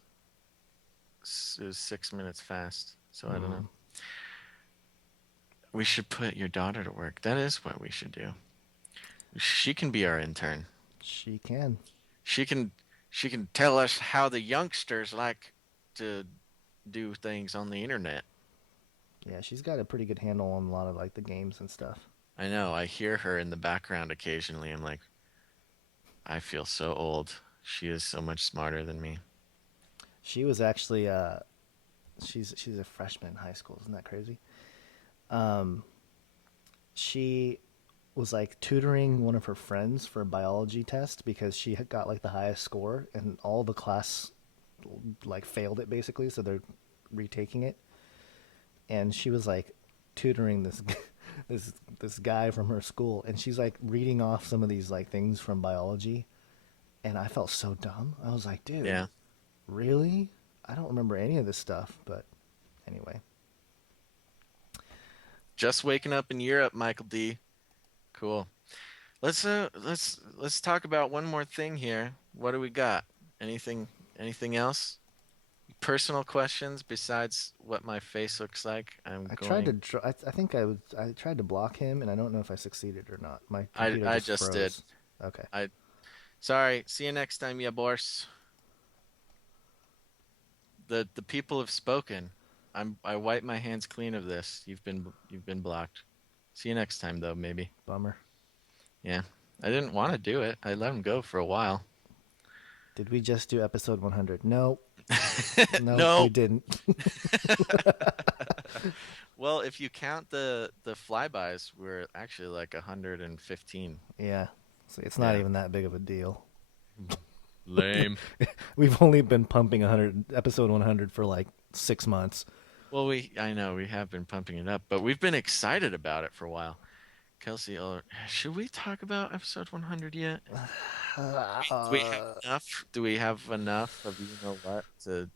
6 minutes fast. So I don't Hmm. know. We should put your daughter to work. That is what we should do. She can be our intern. She can. She can she can tell us how the youngsters like to do things on the internet. Yeah, she's got a pretty good handle on a lot of like the games and stuff. I know. I hear her in the background occasionally. I'm like, I feel so old. She is so much smarter than me. She was actually she's a freshman in high school. Isn't that crazy? Um, she was like tutoring one of her friends for a biology test because she had got like the highest score and all the class like failed it basically, so they're retaking it. And she was like tutoring this this guy from her school, and she's like reading off some of these like things from biology, and I felt so dumb. I was like, dude, Yeah. really? I don't remember any of this stuff, but anyway. Just waking up in Europe, Michael D. Cool. Let's talk about one more thing here. What do we got? Anything else? Personal questions besides what my face looks like? I'm I tried to. going. I think I was. I tried to block him, and I don't know if I succeeded or not. My I computer I just just did. froze. Okay. I Sorry. See you next time, ya boss. The people have spoken. I wipe my hands clean of this. You've been blocked. See you next time though, maybe. Bummer. Yeah. I didn't want to do it. I let him go for a while. Did we just do episode 100? No. No, we No. didn't. Well, if you count the flybys, we're actually like 115. Yeah. So it's not Yeah. even that big of a deal. Lame. We've only been pumping 100 episode 100 for like 6 months. Well, I know we have been pumping it up, but we've been excited about it for a while. Kelsey, should we talk about episode 100 yet? Do we have Uh, enough? Do we have enough of you know what to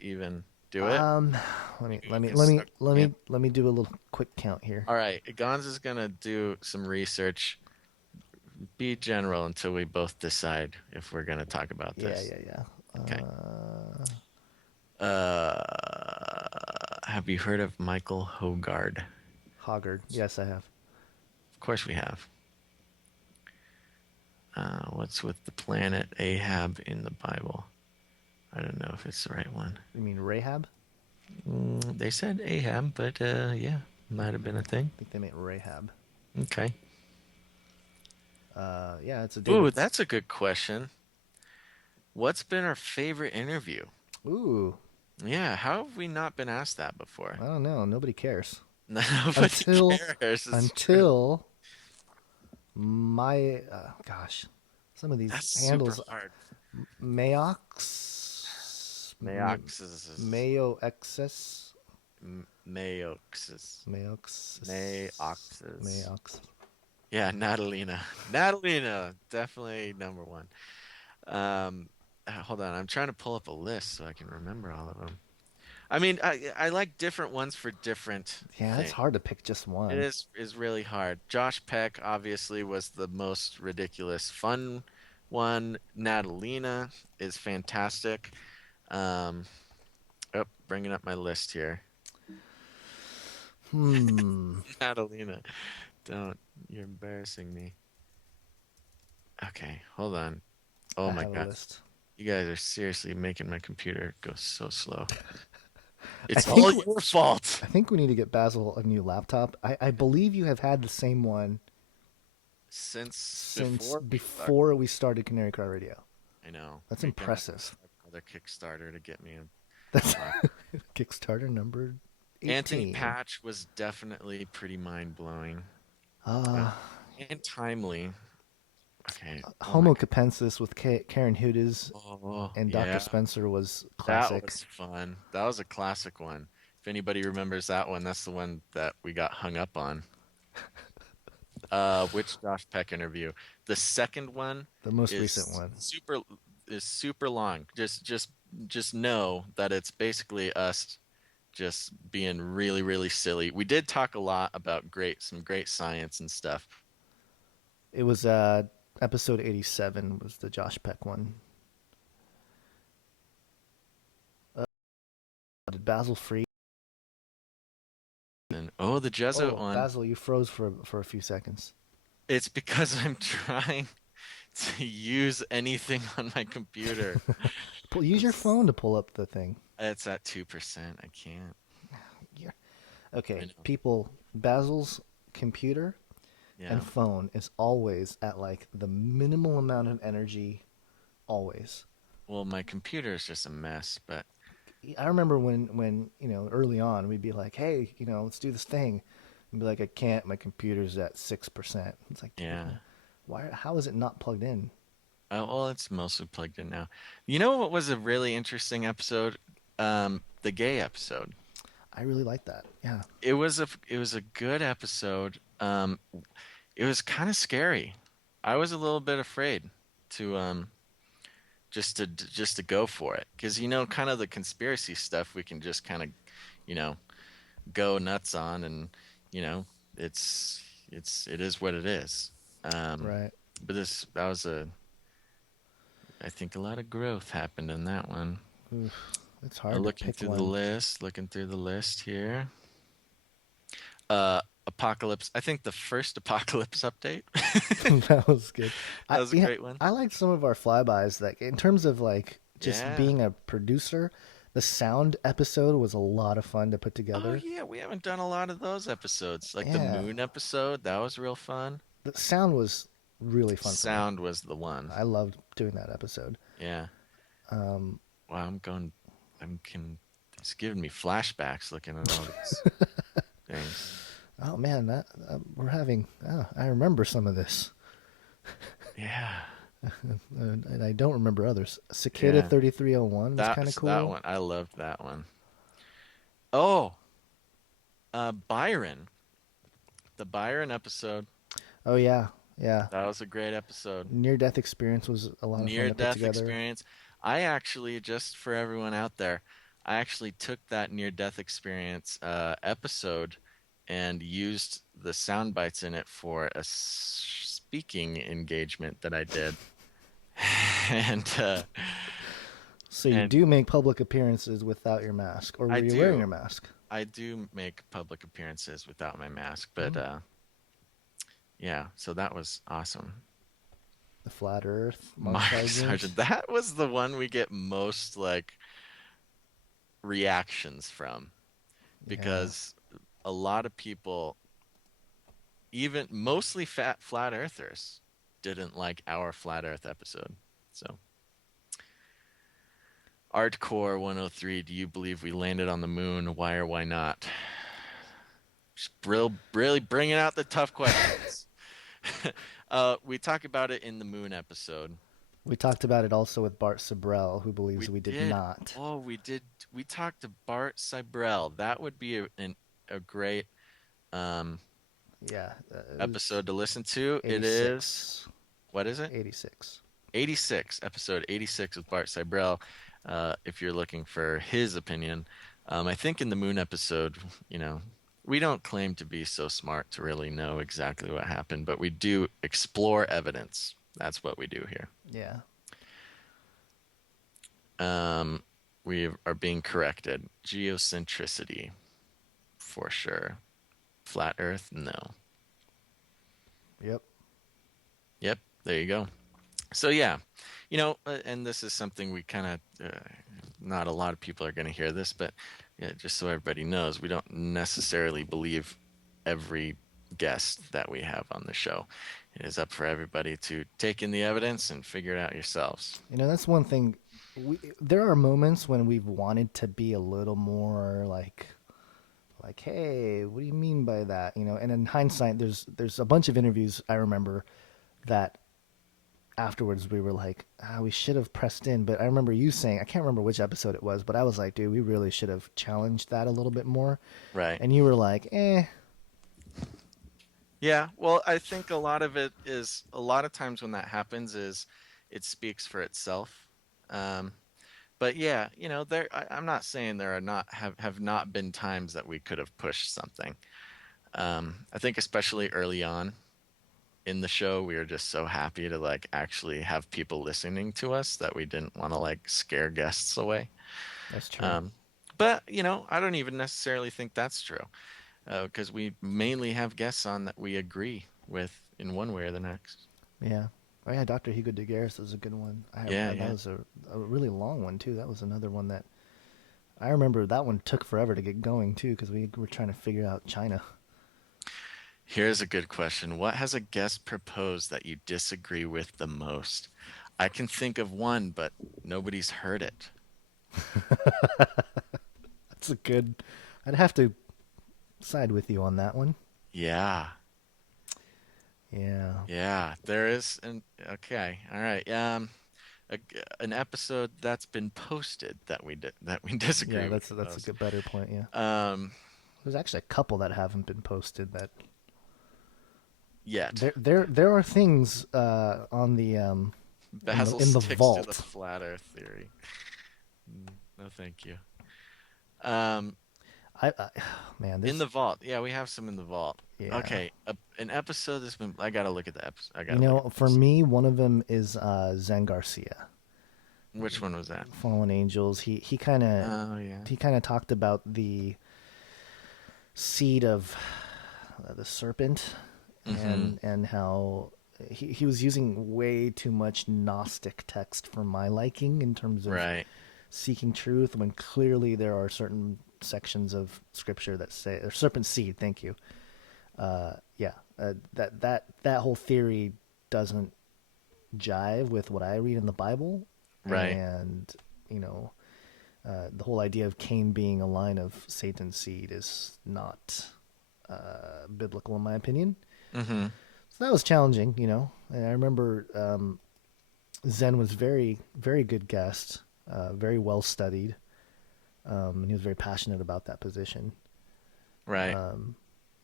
even do it? um, let me Maybe we let me can let me start let camp. me let me do a little quick count here. All right, Gonz is gonna do some research. Be general until we both decide if we're gonna talk about Yeah, this. yeah, yeah. Okay. Uh, Have you heard of Michael Hogard? Hoggard. Yes, I have. Of course we have. What's with the planet Ahab in the Bible? I don't know if it's the right one. You mean Rahab? They said Ahab, but yeah, might have been a thing. I think they meant Rahab. Okay. Yeah, it's a Ooh, David. that's a good question. What's been our favorite interview? Ooh, Yeah, how have we not been asked that before? I don't know. Nobody cares Nobody until cares. It's true. until my gosh, some of these That's super handles. hard. Mayox, Mayoxis. Mayo excess, Mayoxis. Mayox, Mayoxis. Mayox. Yeah, Natalina. Natalina, definitely number one. Hold on, I'm trying to pull up a list so I can remember all of them. I mean, I like different ones for different Yeah, it's things. hard to pick just It one. is really hard. Josh Peck obviously was the most ridiculous fun one. Natalina is fantastic. Um, bringing up my list here. Hmm. Catalina, don't. You're embarrassing me. Okay, hold on. Oh I my have a God. list. You guys are seriously making my computer go so slow. I It's think all your fault. I think we need to get Basil a new laptop. I believe you have had the same one Since since before we start. before we started Canary Car Radio. I know. That's We're gonna have to impressive. start another Kickstarter to get me a That's lap. Kickstarter number Anthony 18. Patch was definitely pretty mind-blowing. Uh, Uh, and timely. Okay. Oh my Homo God. capensis with Karen Hudes Oh, and Dr. yeah. Spencer was That classic. was fun. That was a classic one. If anybody remembers that one, that's the one that we got hung up on. Which Josh Peck interview? The second one The most recent is one. super is super long. Just know that it's basically us just being really, really silly. We did talk a lot about some great science and stuff. It was episode 87 was the Josh Peck one. Did Basil free? And oh, the Jesuit Oh, one. Basil, you froze for a few seconds. It's because I'm trying to use anything on my computer. Use your It's, phone to pull up the thing. it's at 2%. I can't. Yeah. I Okay, know. people. Basil's computer Yeah. and phone is always at like the minimal amount of energy. Always. Well, my computer is just a mess, but I remember when early on we'd be like, hey, let's do this thing, and be like, I can't. My computer's at 6%. It's like, yeah. why? How is it not plugged in? Well, it's mostly plugged in now. You know what was a really interesting episode? The gay episode. I really like that. Yeah. It was a good episode. It was kind of scary. I was a little bit afraid to just to go for it because kind of the conspiracy stuff we can just kind of you know go nuts on, and you know it is what it is. Um, Right. but this that was a I think a lot of growth happened in that one. Oof, it's hard to pick one. Looking through the list here. Apocalypse. I think the first Apocalypse update. That was good. That I was a yeah, great one. I liked some of our flybys. Like in terms of like just Yeah. being a producer, the sound episode was a lot of fun to put Oh together. yeah, we haven't done a lot of those episodes. Like the Yeah, moon episode, that was real fun. the sound was really fun for me. Sound was the one. I loved doing that episode. Yeah. Um, Wow, it's giving me flashbacks looking at all these things. oh man, that we're having. Oh, I remember some of this, Yeah. and I don't remember others. Cicada Yeah. 3301 was kind of That cool. one. I loved that one. Oh, Byron. The Byron episode. Oh yeah, yeah. That was a great episode. Near death experience was a lot of fun Near to put death together. experience. I actually, just for everyone out there, I actually took that near death experience episode and used the sound bites in it for a speaking engagement that I did. and So you and do make public appearances without your mask, or I were you wearing do your mask? I do make public appearances without my mask, but Mm. yeah, so that was awesome. The flat Earth, Mark Mark Sargent. Sargent, that was the one we get most like reactions from Yeah, because a lot of people, even mostly flat earthers, didn't like our flat earth episode. So, Artcore 103, do you believe we landed on the moon? Why or why not? Just really bringing out the tough questions. We talk about it in the moon episode. we talked about it also with Bart Sabrell, who believes We we did did. not. Oh, we did. We talked to Bart Sibrel. That would be a great um, Yeah, it was episode to listen to. It is, 86. what is it? 86. 86, episode 86 with Bart Sibrel. If you're looking for his opinion, I think in the moon episode, you know, we don't claim to be so smart to really know exactly what happened, but we do explore evidence. That's what we do here. Yeah. Um, we are being corrected. Geocentricity, for sure. Flat Earth, no. Yep. Yep, there you go. So yeah, and this is something we kind of, not a lot of people are going to hear this, but yeah, just so everybody knows, we don't necessarily believe every guest that we have on the show. It is up for everybody to take in the evidence and figure it out yourselves. That's one thing. There are moments when we've wanted to be a little more like, hey, what do you mean by that? And in hindsight, there's a bunch of interviews I remember that afterwards we were like, we should have pressed in. But I remember you saying, I can't remember which episode it was, but I was like, dude, we really should have challenged that a little bit more. Right. And you were like, Yeah, well, I think a lot of it is a lot of times when that happens is it speaks for itself. Um, but yeah, I'm not saying there are not have not been times that we could have pushed something. I think especially early on in the show, we were just so happy to like actually have people listening to us that we didn't want to like scare guests away. that's true. Um, but I don't even necessarily think that's true because we mainly have guests on that we agree with in one way or the next. Yeah. Oh yeah, Dr. Hugo de Garis was a good one. Yeah, That yeah. was a really long one too. That was another one that I remember. That one took forever to get going too because we were trying to figure out China. Here's a good question. What has a guest proposed that you disagree with the most? I can think of one, but nobody's heard it. That's a good. I'd have to side with you on that one. Yeah. Yeah. Yeah, there is an okay. All right. A, an episode that's been posted that we Yeah, disagree with the that's a most. good better point. Yeah. Um, There's actually a couple that haven't been posted. That yet. there are things on the Basil in the sticks to the vault. flat Earth theory. No, thank you. Um, I man, in this the vault. Yeah, we have some in the vault. yeah. Okay, an episode that's been. I gotta look at the episode. I You gotta look at know, the for episode. me, one of them is Zen Garcia, Which one was that? Fallen Angels. He kind of Oh yeah. talked about the seed of the serpent, Mm-hmm. and how he was using way too much Gnostic text for my liking in terms of Right. seeking truth, when clearly there are certain sections of scripture that say or serpent seed. Thank you. Yeah, that whole theory doesn't jive with what I read in the Bible, Right. and you know, the whole idea of Cain being a line of Satan's seed is not biblical in my opinion. Mm-hmm. So that was challenging, And I remember Zen was very good guest, very well studied, and he was very passionate about that position. Right.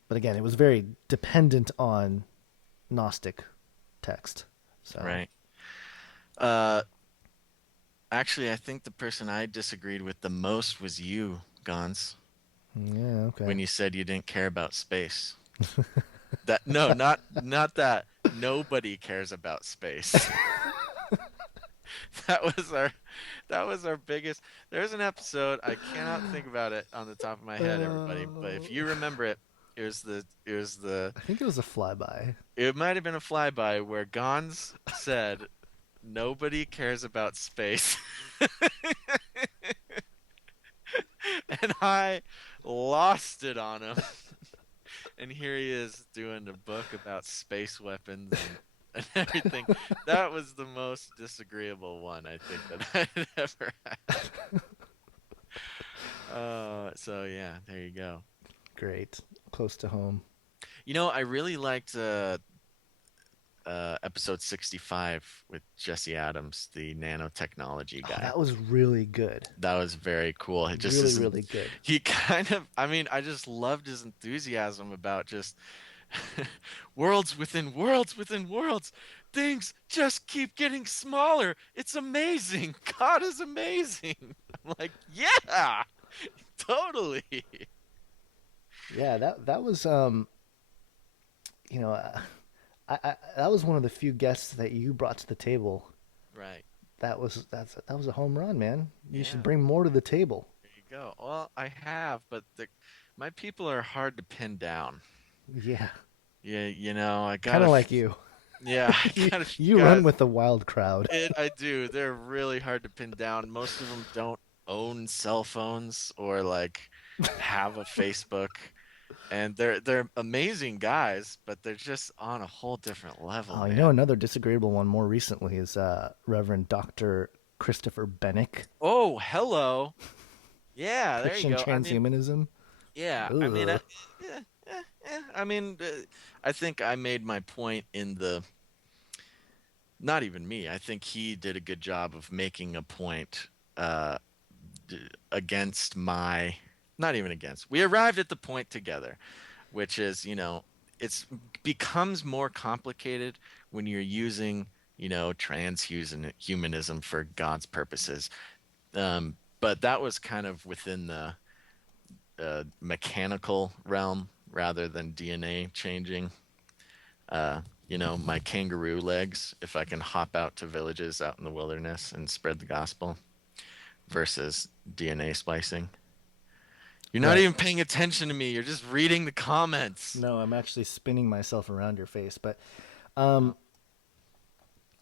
But again, it was very dependent on Gnostic text. So Right. Uh, actually, I think the person I disagreed with the most was you, Gonz, yeah, okay. when you said you didn't care about space. That no, not that. Nobody cares about space. That was our biggest. There's an episode I cannot think about it on the top of my head, everybody. But if you remember it, I think it was a flyby. it might have been a flyby where Gons said nobody cares about space, and I lost it on him. And here he is doing a book about space weapons and everything. That was the most disagreeable one I think that I'd ever had. So yeah, there you go. Great, close to home. I really liked episode 65 with Jesse Adams, the nanotechnology Oh, guy. that was really good. That was very cool. It just Really, isn't. really good. He kind of. I mean, I just loved his enthusiasm about just worlds within worlds within worlds. Things just keep getting smaller. It's amazing. God is amazing. I'm like, yeah, totally. Yeah, that was you know, that was one of the few guests that you brought to the table Right. that was a home run, man. You should Yeah, bring more to the table. there you go. Well, I have, but my people are hard to pin down. Yeah, Yeah, I kind gotta, of like you. yeah, I you gotta, you run got with the wild crowd. I do. They're really hard to pin down. Most of them don't own cell phones or like have a Facebook, and they're amazing guys, but they're just on a whole different level, Oh, you know man. another disagreeable one more recently is Reverend Doctor Christopher Bennick, Oh, hello. Yeah, there you Christian go. I mean, transhumanism. yeah. I mean, Ugh. I mean, I think I made my point in the. Not even me. I think he did a good job of making a point uh, against my. Not even against. We arrived at the point together, which is, it's becomes more complicated when you're using, transhumanism for God's purposes. But that was kind of within the mechanical realm rather than DNA changing. My kangaroo legs, if I can hop out to villages out in the wilderness and spread the gospel versus DNA splicing. You're not Right. even paying attention to me. You're just reading the comments. No, I'm actually spinning myself around your face, but Oh,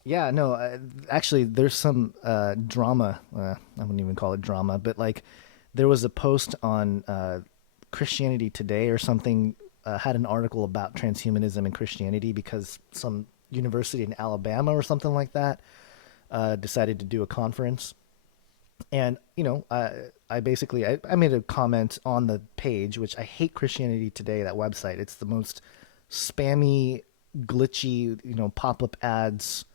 yeah, no, actually, there's some drama. I wouldn't even call it drama, but like, there was a post on Christianity Today or something had an article about transhumanism and Christianity because some university in Alabama or something like that decided to do a conference, and I basically I made a comment on the page, which I hate Christianity Today, that website. It's the most spammy, glitchy, pop-up ads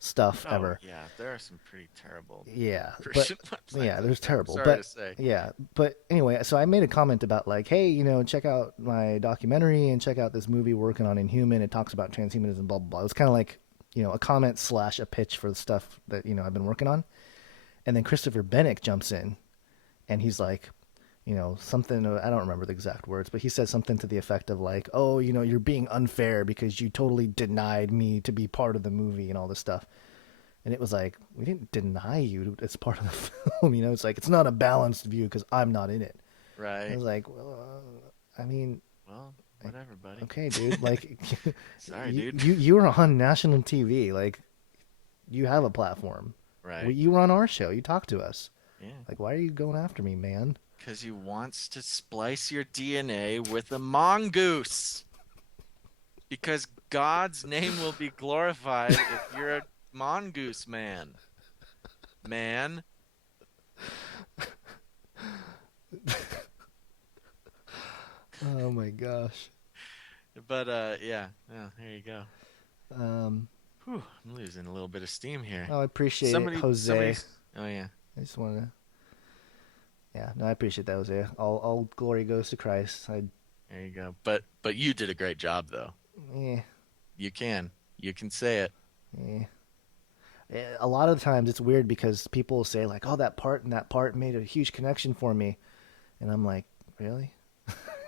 stuff oh ever. yeah, there are some pretty terrible Yeah, but Christian yeah, websites out there's there. I'm terrible. sorry to But say. yeah, but anyway, so I made a comment about like, hey, check out my documentary and check out this movie we're working on Inhuman. It talks about transhumanism, blah blah blah. It was kind of like, a comment slash a pitch for the stuff that I've been working on. And then Christopher Bennick jumps in, and he's like, something, I don't remember the exact words, but he said something to the effect of like, oh, you're being unfair because you totally denied me to be part of the movie and all this stuff. And it was like, we didn't deny you as part of the film. It's like, it's not a balanced view because I'm not in it. I Right. was like, well, I mean, Well, whatever, buddy. okay, dude. Like, Sorry, you, dude. you were on national TV. Like, you have a platform. Right. You were on our show. You talked to us. Yeah. Like, why are you going after me, man? Because he wants to splice your DNA with a mongoose. Because God's name will be glorified if you're a mongoose man. Man. Oh my gosh. But yeah, there you go. Um, Whew, I'm losing a little bit of steam here. oh, I appreciate it, Somebody. Jose. Oh yeah, I just want to. Yeah, no, I appreciate that, Jose. All glory goes to Christ. there you go. But you did a great job though. Eh, You can say it. eh. A lot of times it's weird because people say like, "Oh, that part and that part made a huge connection for me," and I'm like, "Really?"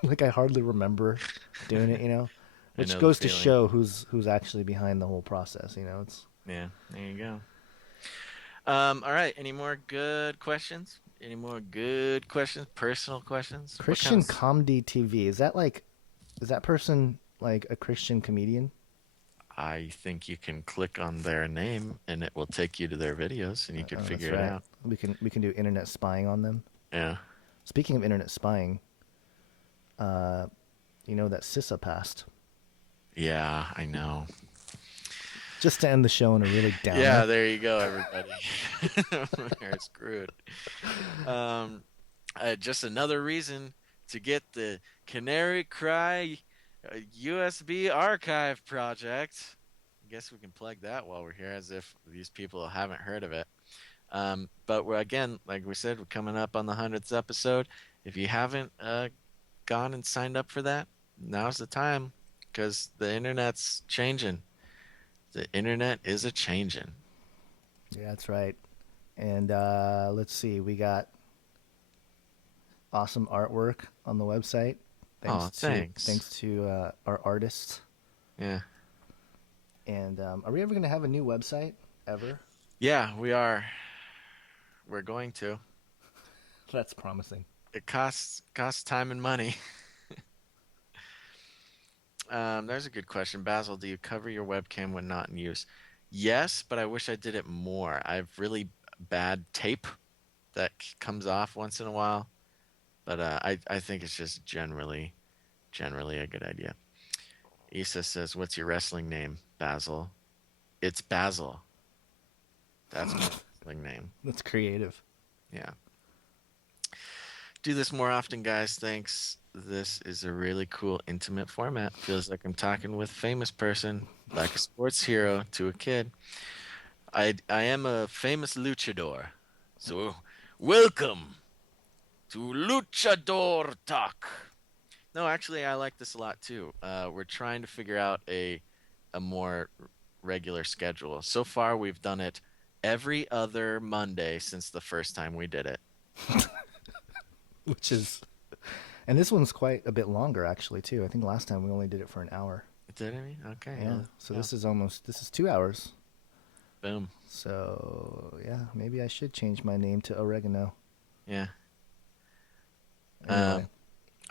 Like I hardly remember doing it, I which know the goes to feeling. show who's actually behind the whole process. It's Yeah, there you go. All right. Any more good questions? Any more good questions? Personal questions? What kind Christian of? Comedy TV. Is that person like a Christian comedian? I think you can click on their name and it will take you to their videos and you can Oh, that's figure it right. out. We can do internet spying on them. Yeah. Speaking of internet spying, uh, you know that CISA passed. Yeah, I know. Just to end the show on a really Yeah, downer. there you go, everybody. We're screwed. Um, just another reason to get the Canary Cry USB archive project. I guess we can plug that while we're here, as if these people haven't heard of it. But we're again, like we said, we're coming up on the 100th episode. If you haven't gone and signed up for that, now's the time because the internet's changing. The internet is a changing. Yeah, that's right. And let's see, we got awesome artwork on the website. Oh, thanks. Thanks to our artists. Yeah. And are we ever going to have a new website ever? Yeah, we are. We're going to. That's promising. It costs time and money. There's a good question. Basil, do you cover your webcam when not in use? Yes, but I wish I did it more. I have really bad tape that comes off once in a while, but I think it's just generally a good idea. Issa says, "What's your wrestling name, Basil?" It's Basil. That's my wrestling name. That's creative. Yeah. Do this more often, guys. Thanks. This is a really cool, intimate format. Feels like I'm talking with a famous person, like a sports hero to a kid. I am a famous luchador. So, welcome to Luchador Talk. No, actually, I like this a lot too. We're trying to figure out a more regular schedule. So far, we've done it every other Monday since the first time we did it. Which is, and this one's quite a bit longer actually too. I think last time we only did it for an hour. Did we? Okay. Yeah. Well, So yeah. this is 2 hours. Boom. So yeah, maybe I should change my name to Oregano. Yeah. Anyway,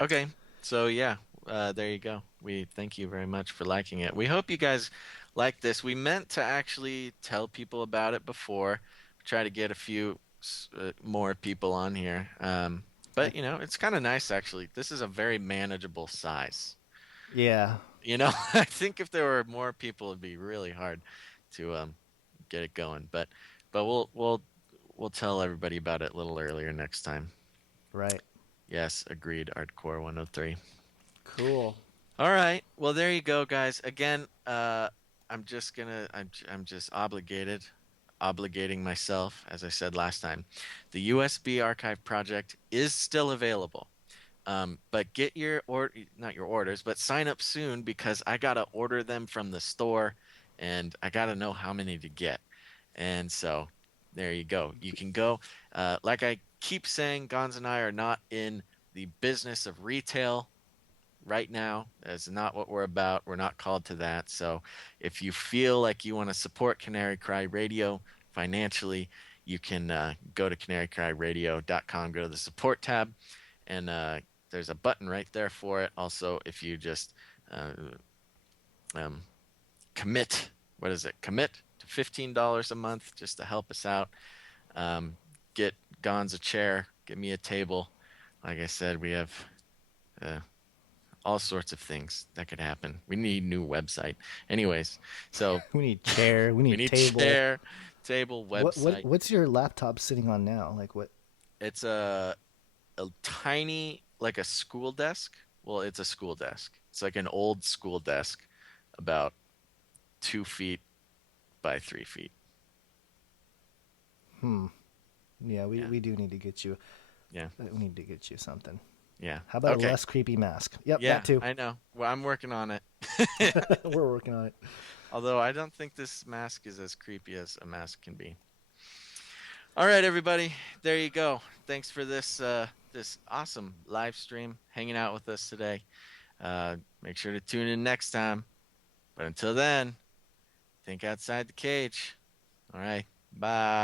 Okay. So yeah, there you go. We thank you very much for liking it. We hope you guys like this. We meant to actually tell people about it before. Try to get a few more people on here. I, But it's kind of nice actually. This is a very manageable size. yeah, I think if there were more people, it'd be really hard to get it going. But we'll tell everybody about it a little earlier next time. right. Yes, agreed. Hardcore 103. Cool. All right. Well, there you go, guys. Again, I'm just obligating myself, as I said last time. The USB archive project is still available. But get not your orders, but sign up soon because I gotta order them from the store and I gotta know how many to get. And so there you go. You can go. Like I keep saying, Gonz and I are not in the business of retail right now. That's not what we're about. We're not called to that. So if you feel like you want to support Canary Cry Radio financially, you can go to canarycryradio.com, go to the support tab, and there's a button right there for it. Also, if you just uh, um, commit, what is it? Commit to $15 a month just to help us out. Um, get Gonz a chair, get me a table. Like I said, we have uh, all sorts of things that could happen. We need a new website. Anyways, so We need chair. We we need need table. chair, table, website. What's your laptop sitting on now? Like what? It's a tiny like a school desk. Well, it's a school desk. It's like an old school desk, about 2 feet by 3 feet. Hmm. Yeah, we Yeah, we do need to get you. yeah, We need to get you something. yeah. How about a Okay. less creepy mask? Yep, Yeah, that too. I know. Well, I'm working on it. We're working on it. Although I don't think this mask is as creepy as a mask can be. All right, everybody. There you go. Thanks for this awesome live stream, hanging out with us today. Make sure to tune in next time. But until then, think outside the cage. All right. Bye.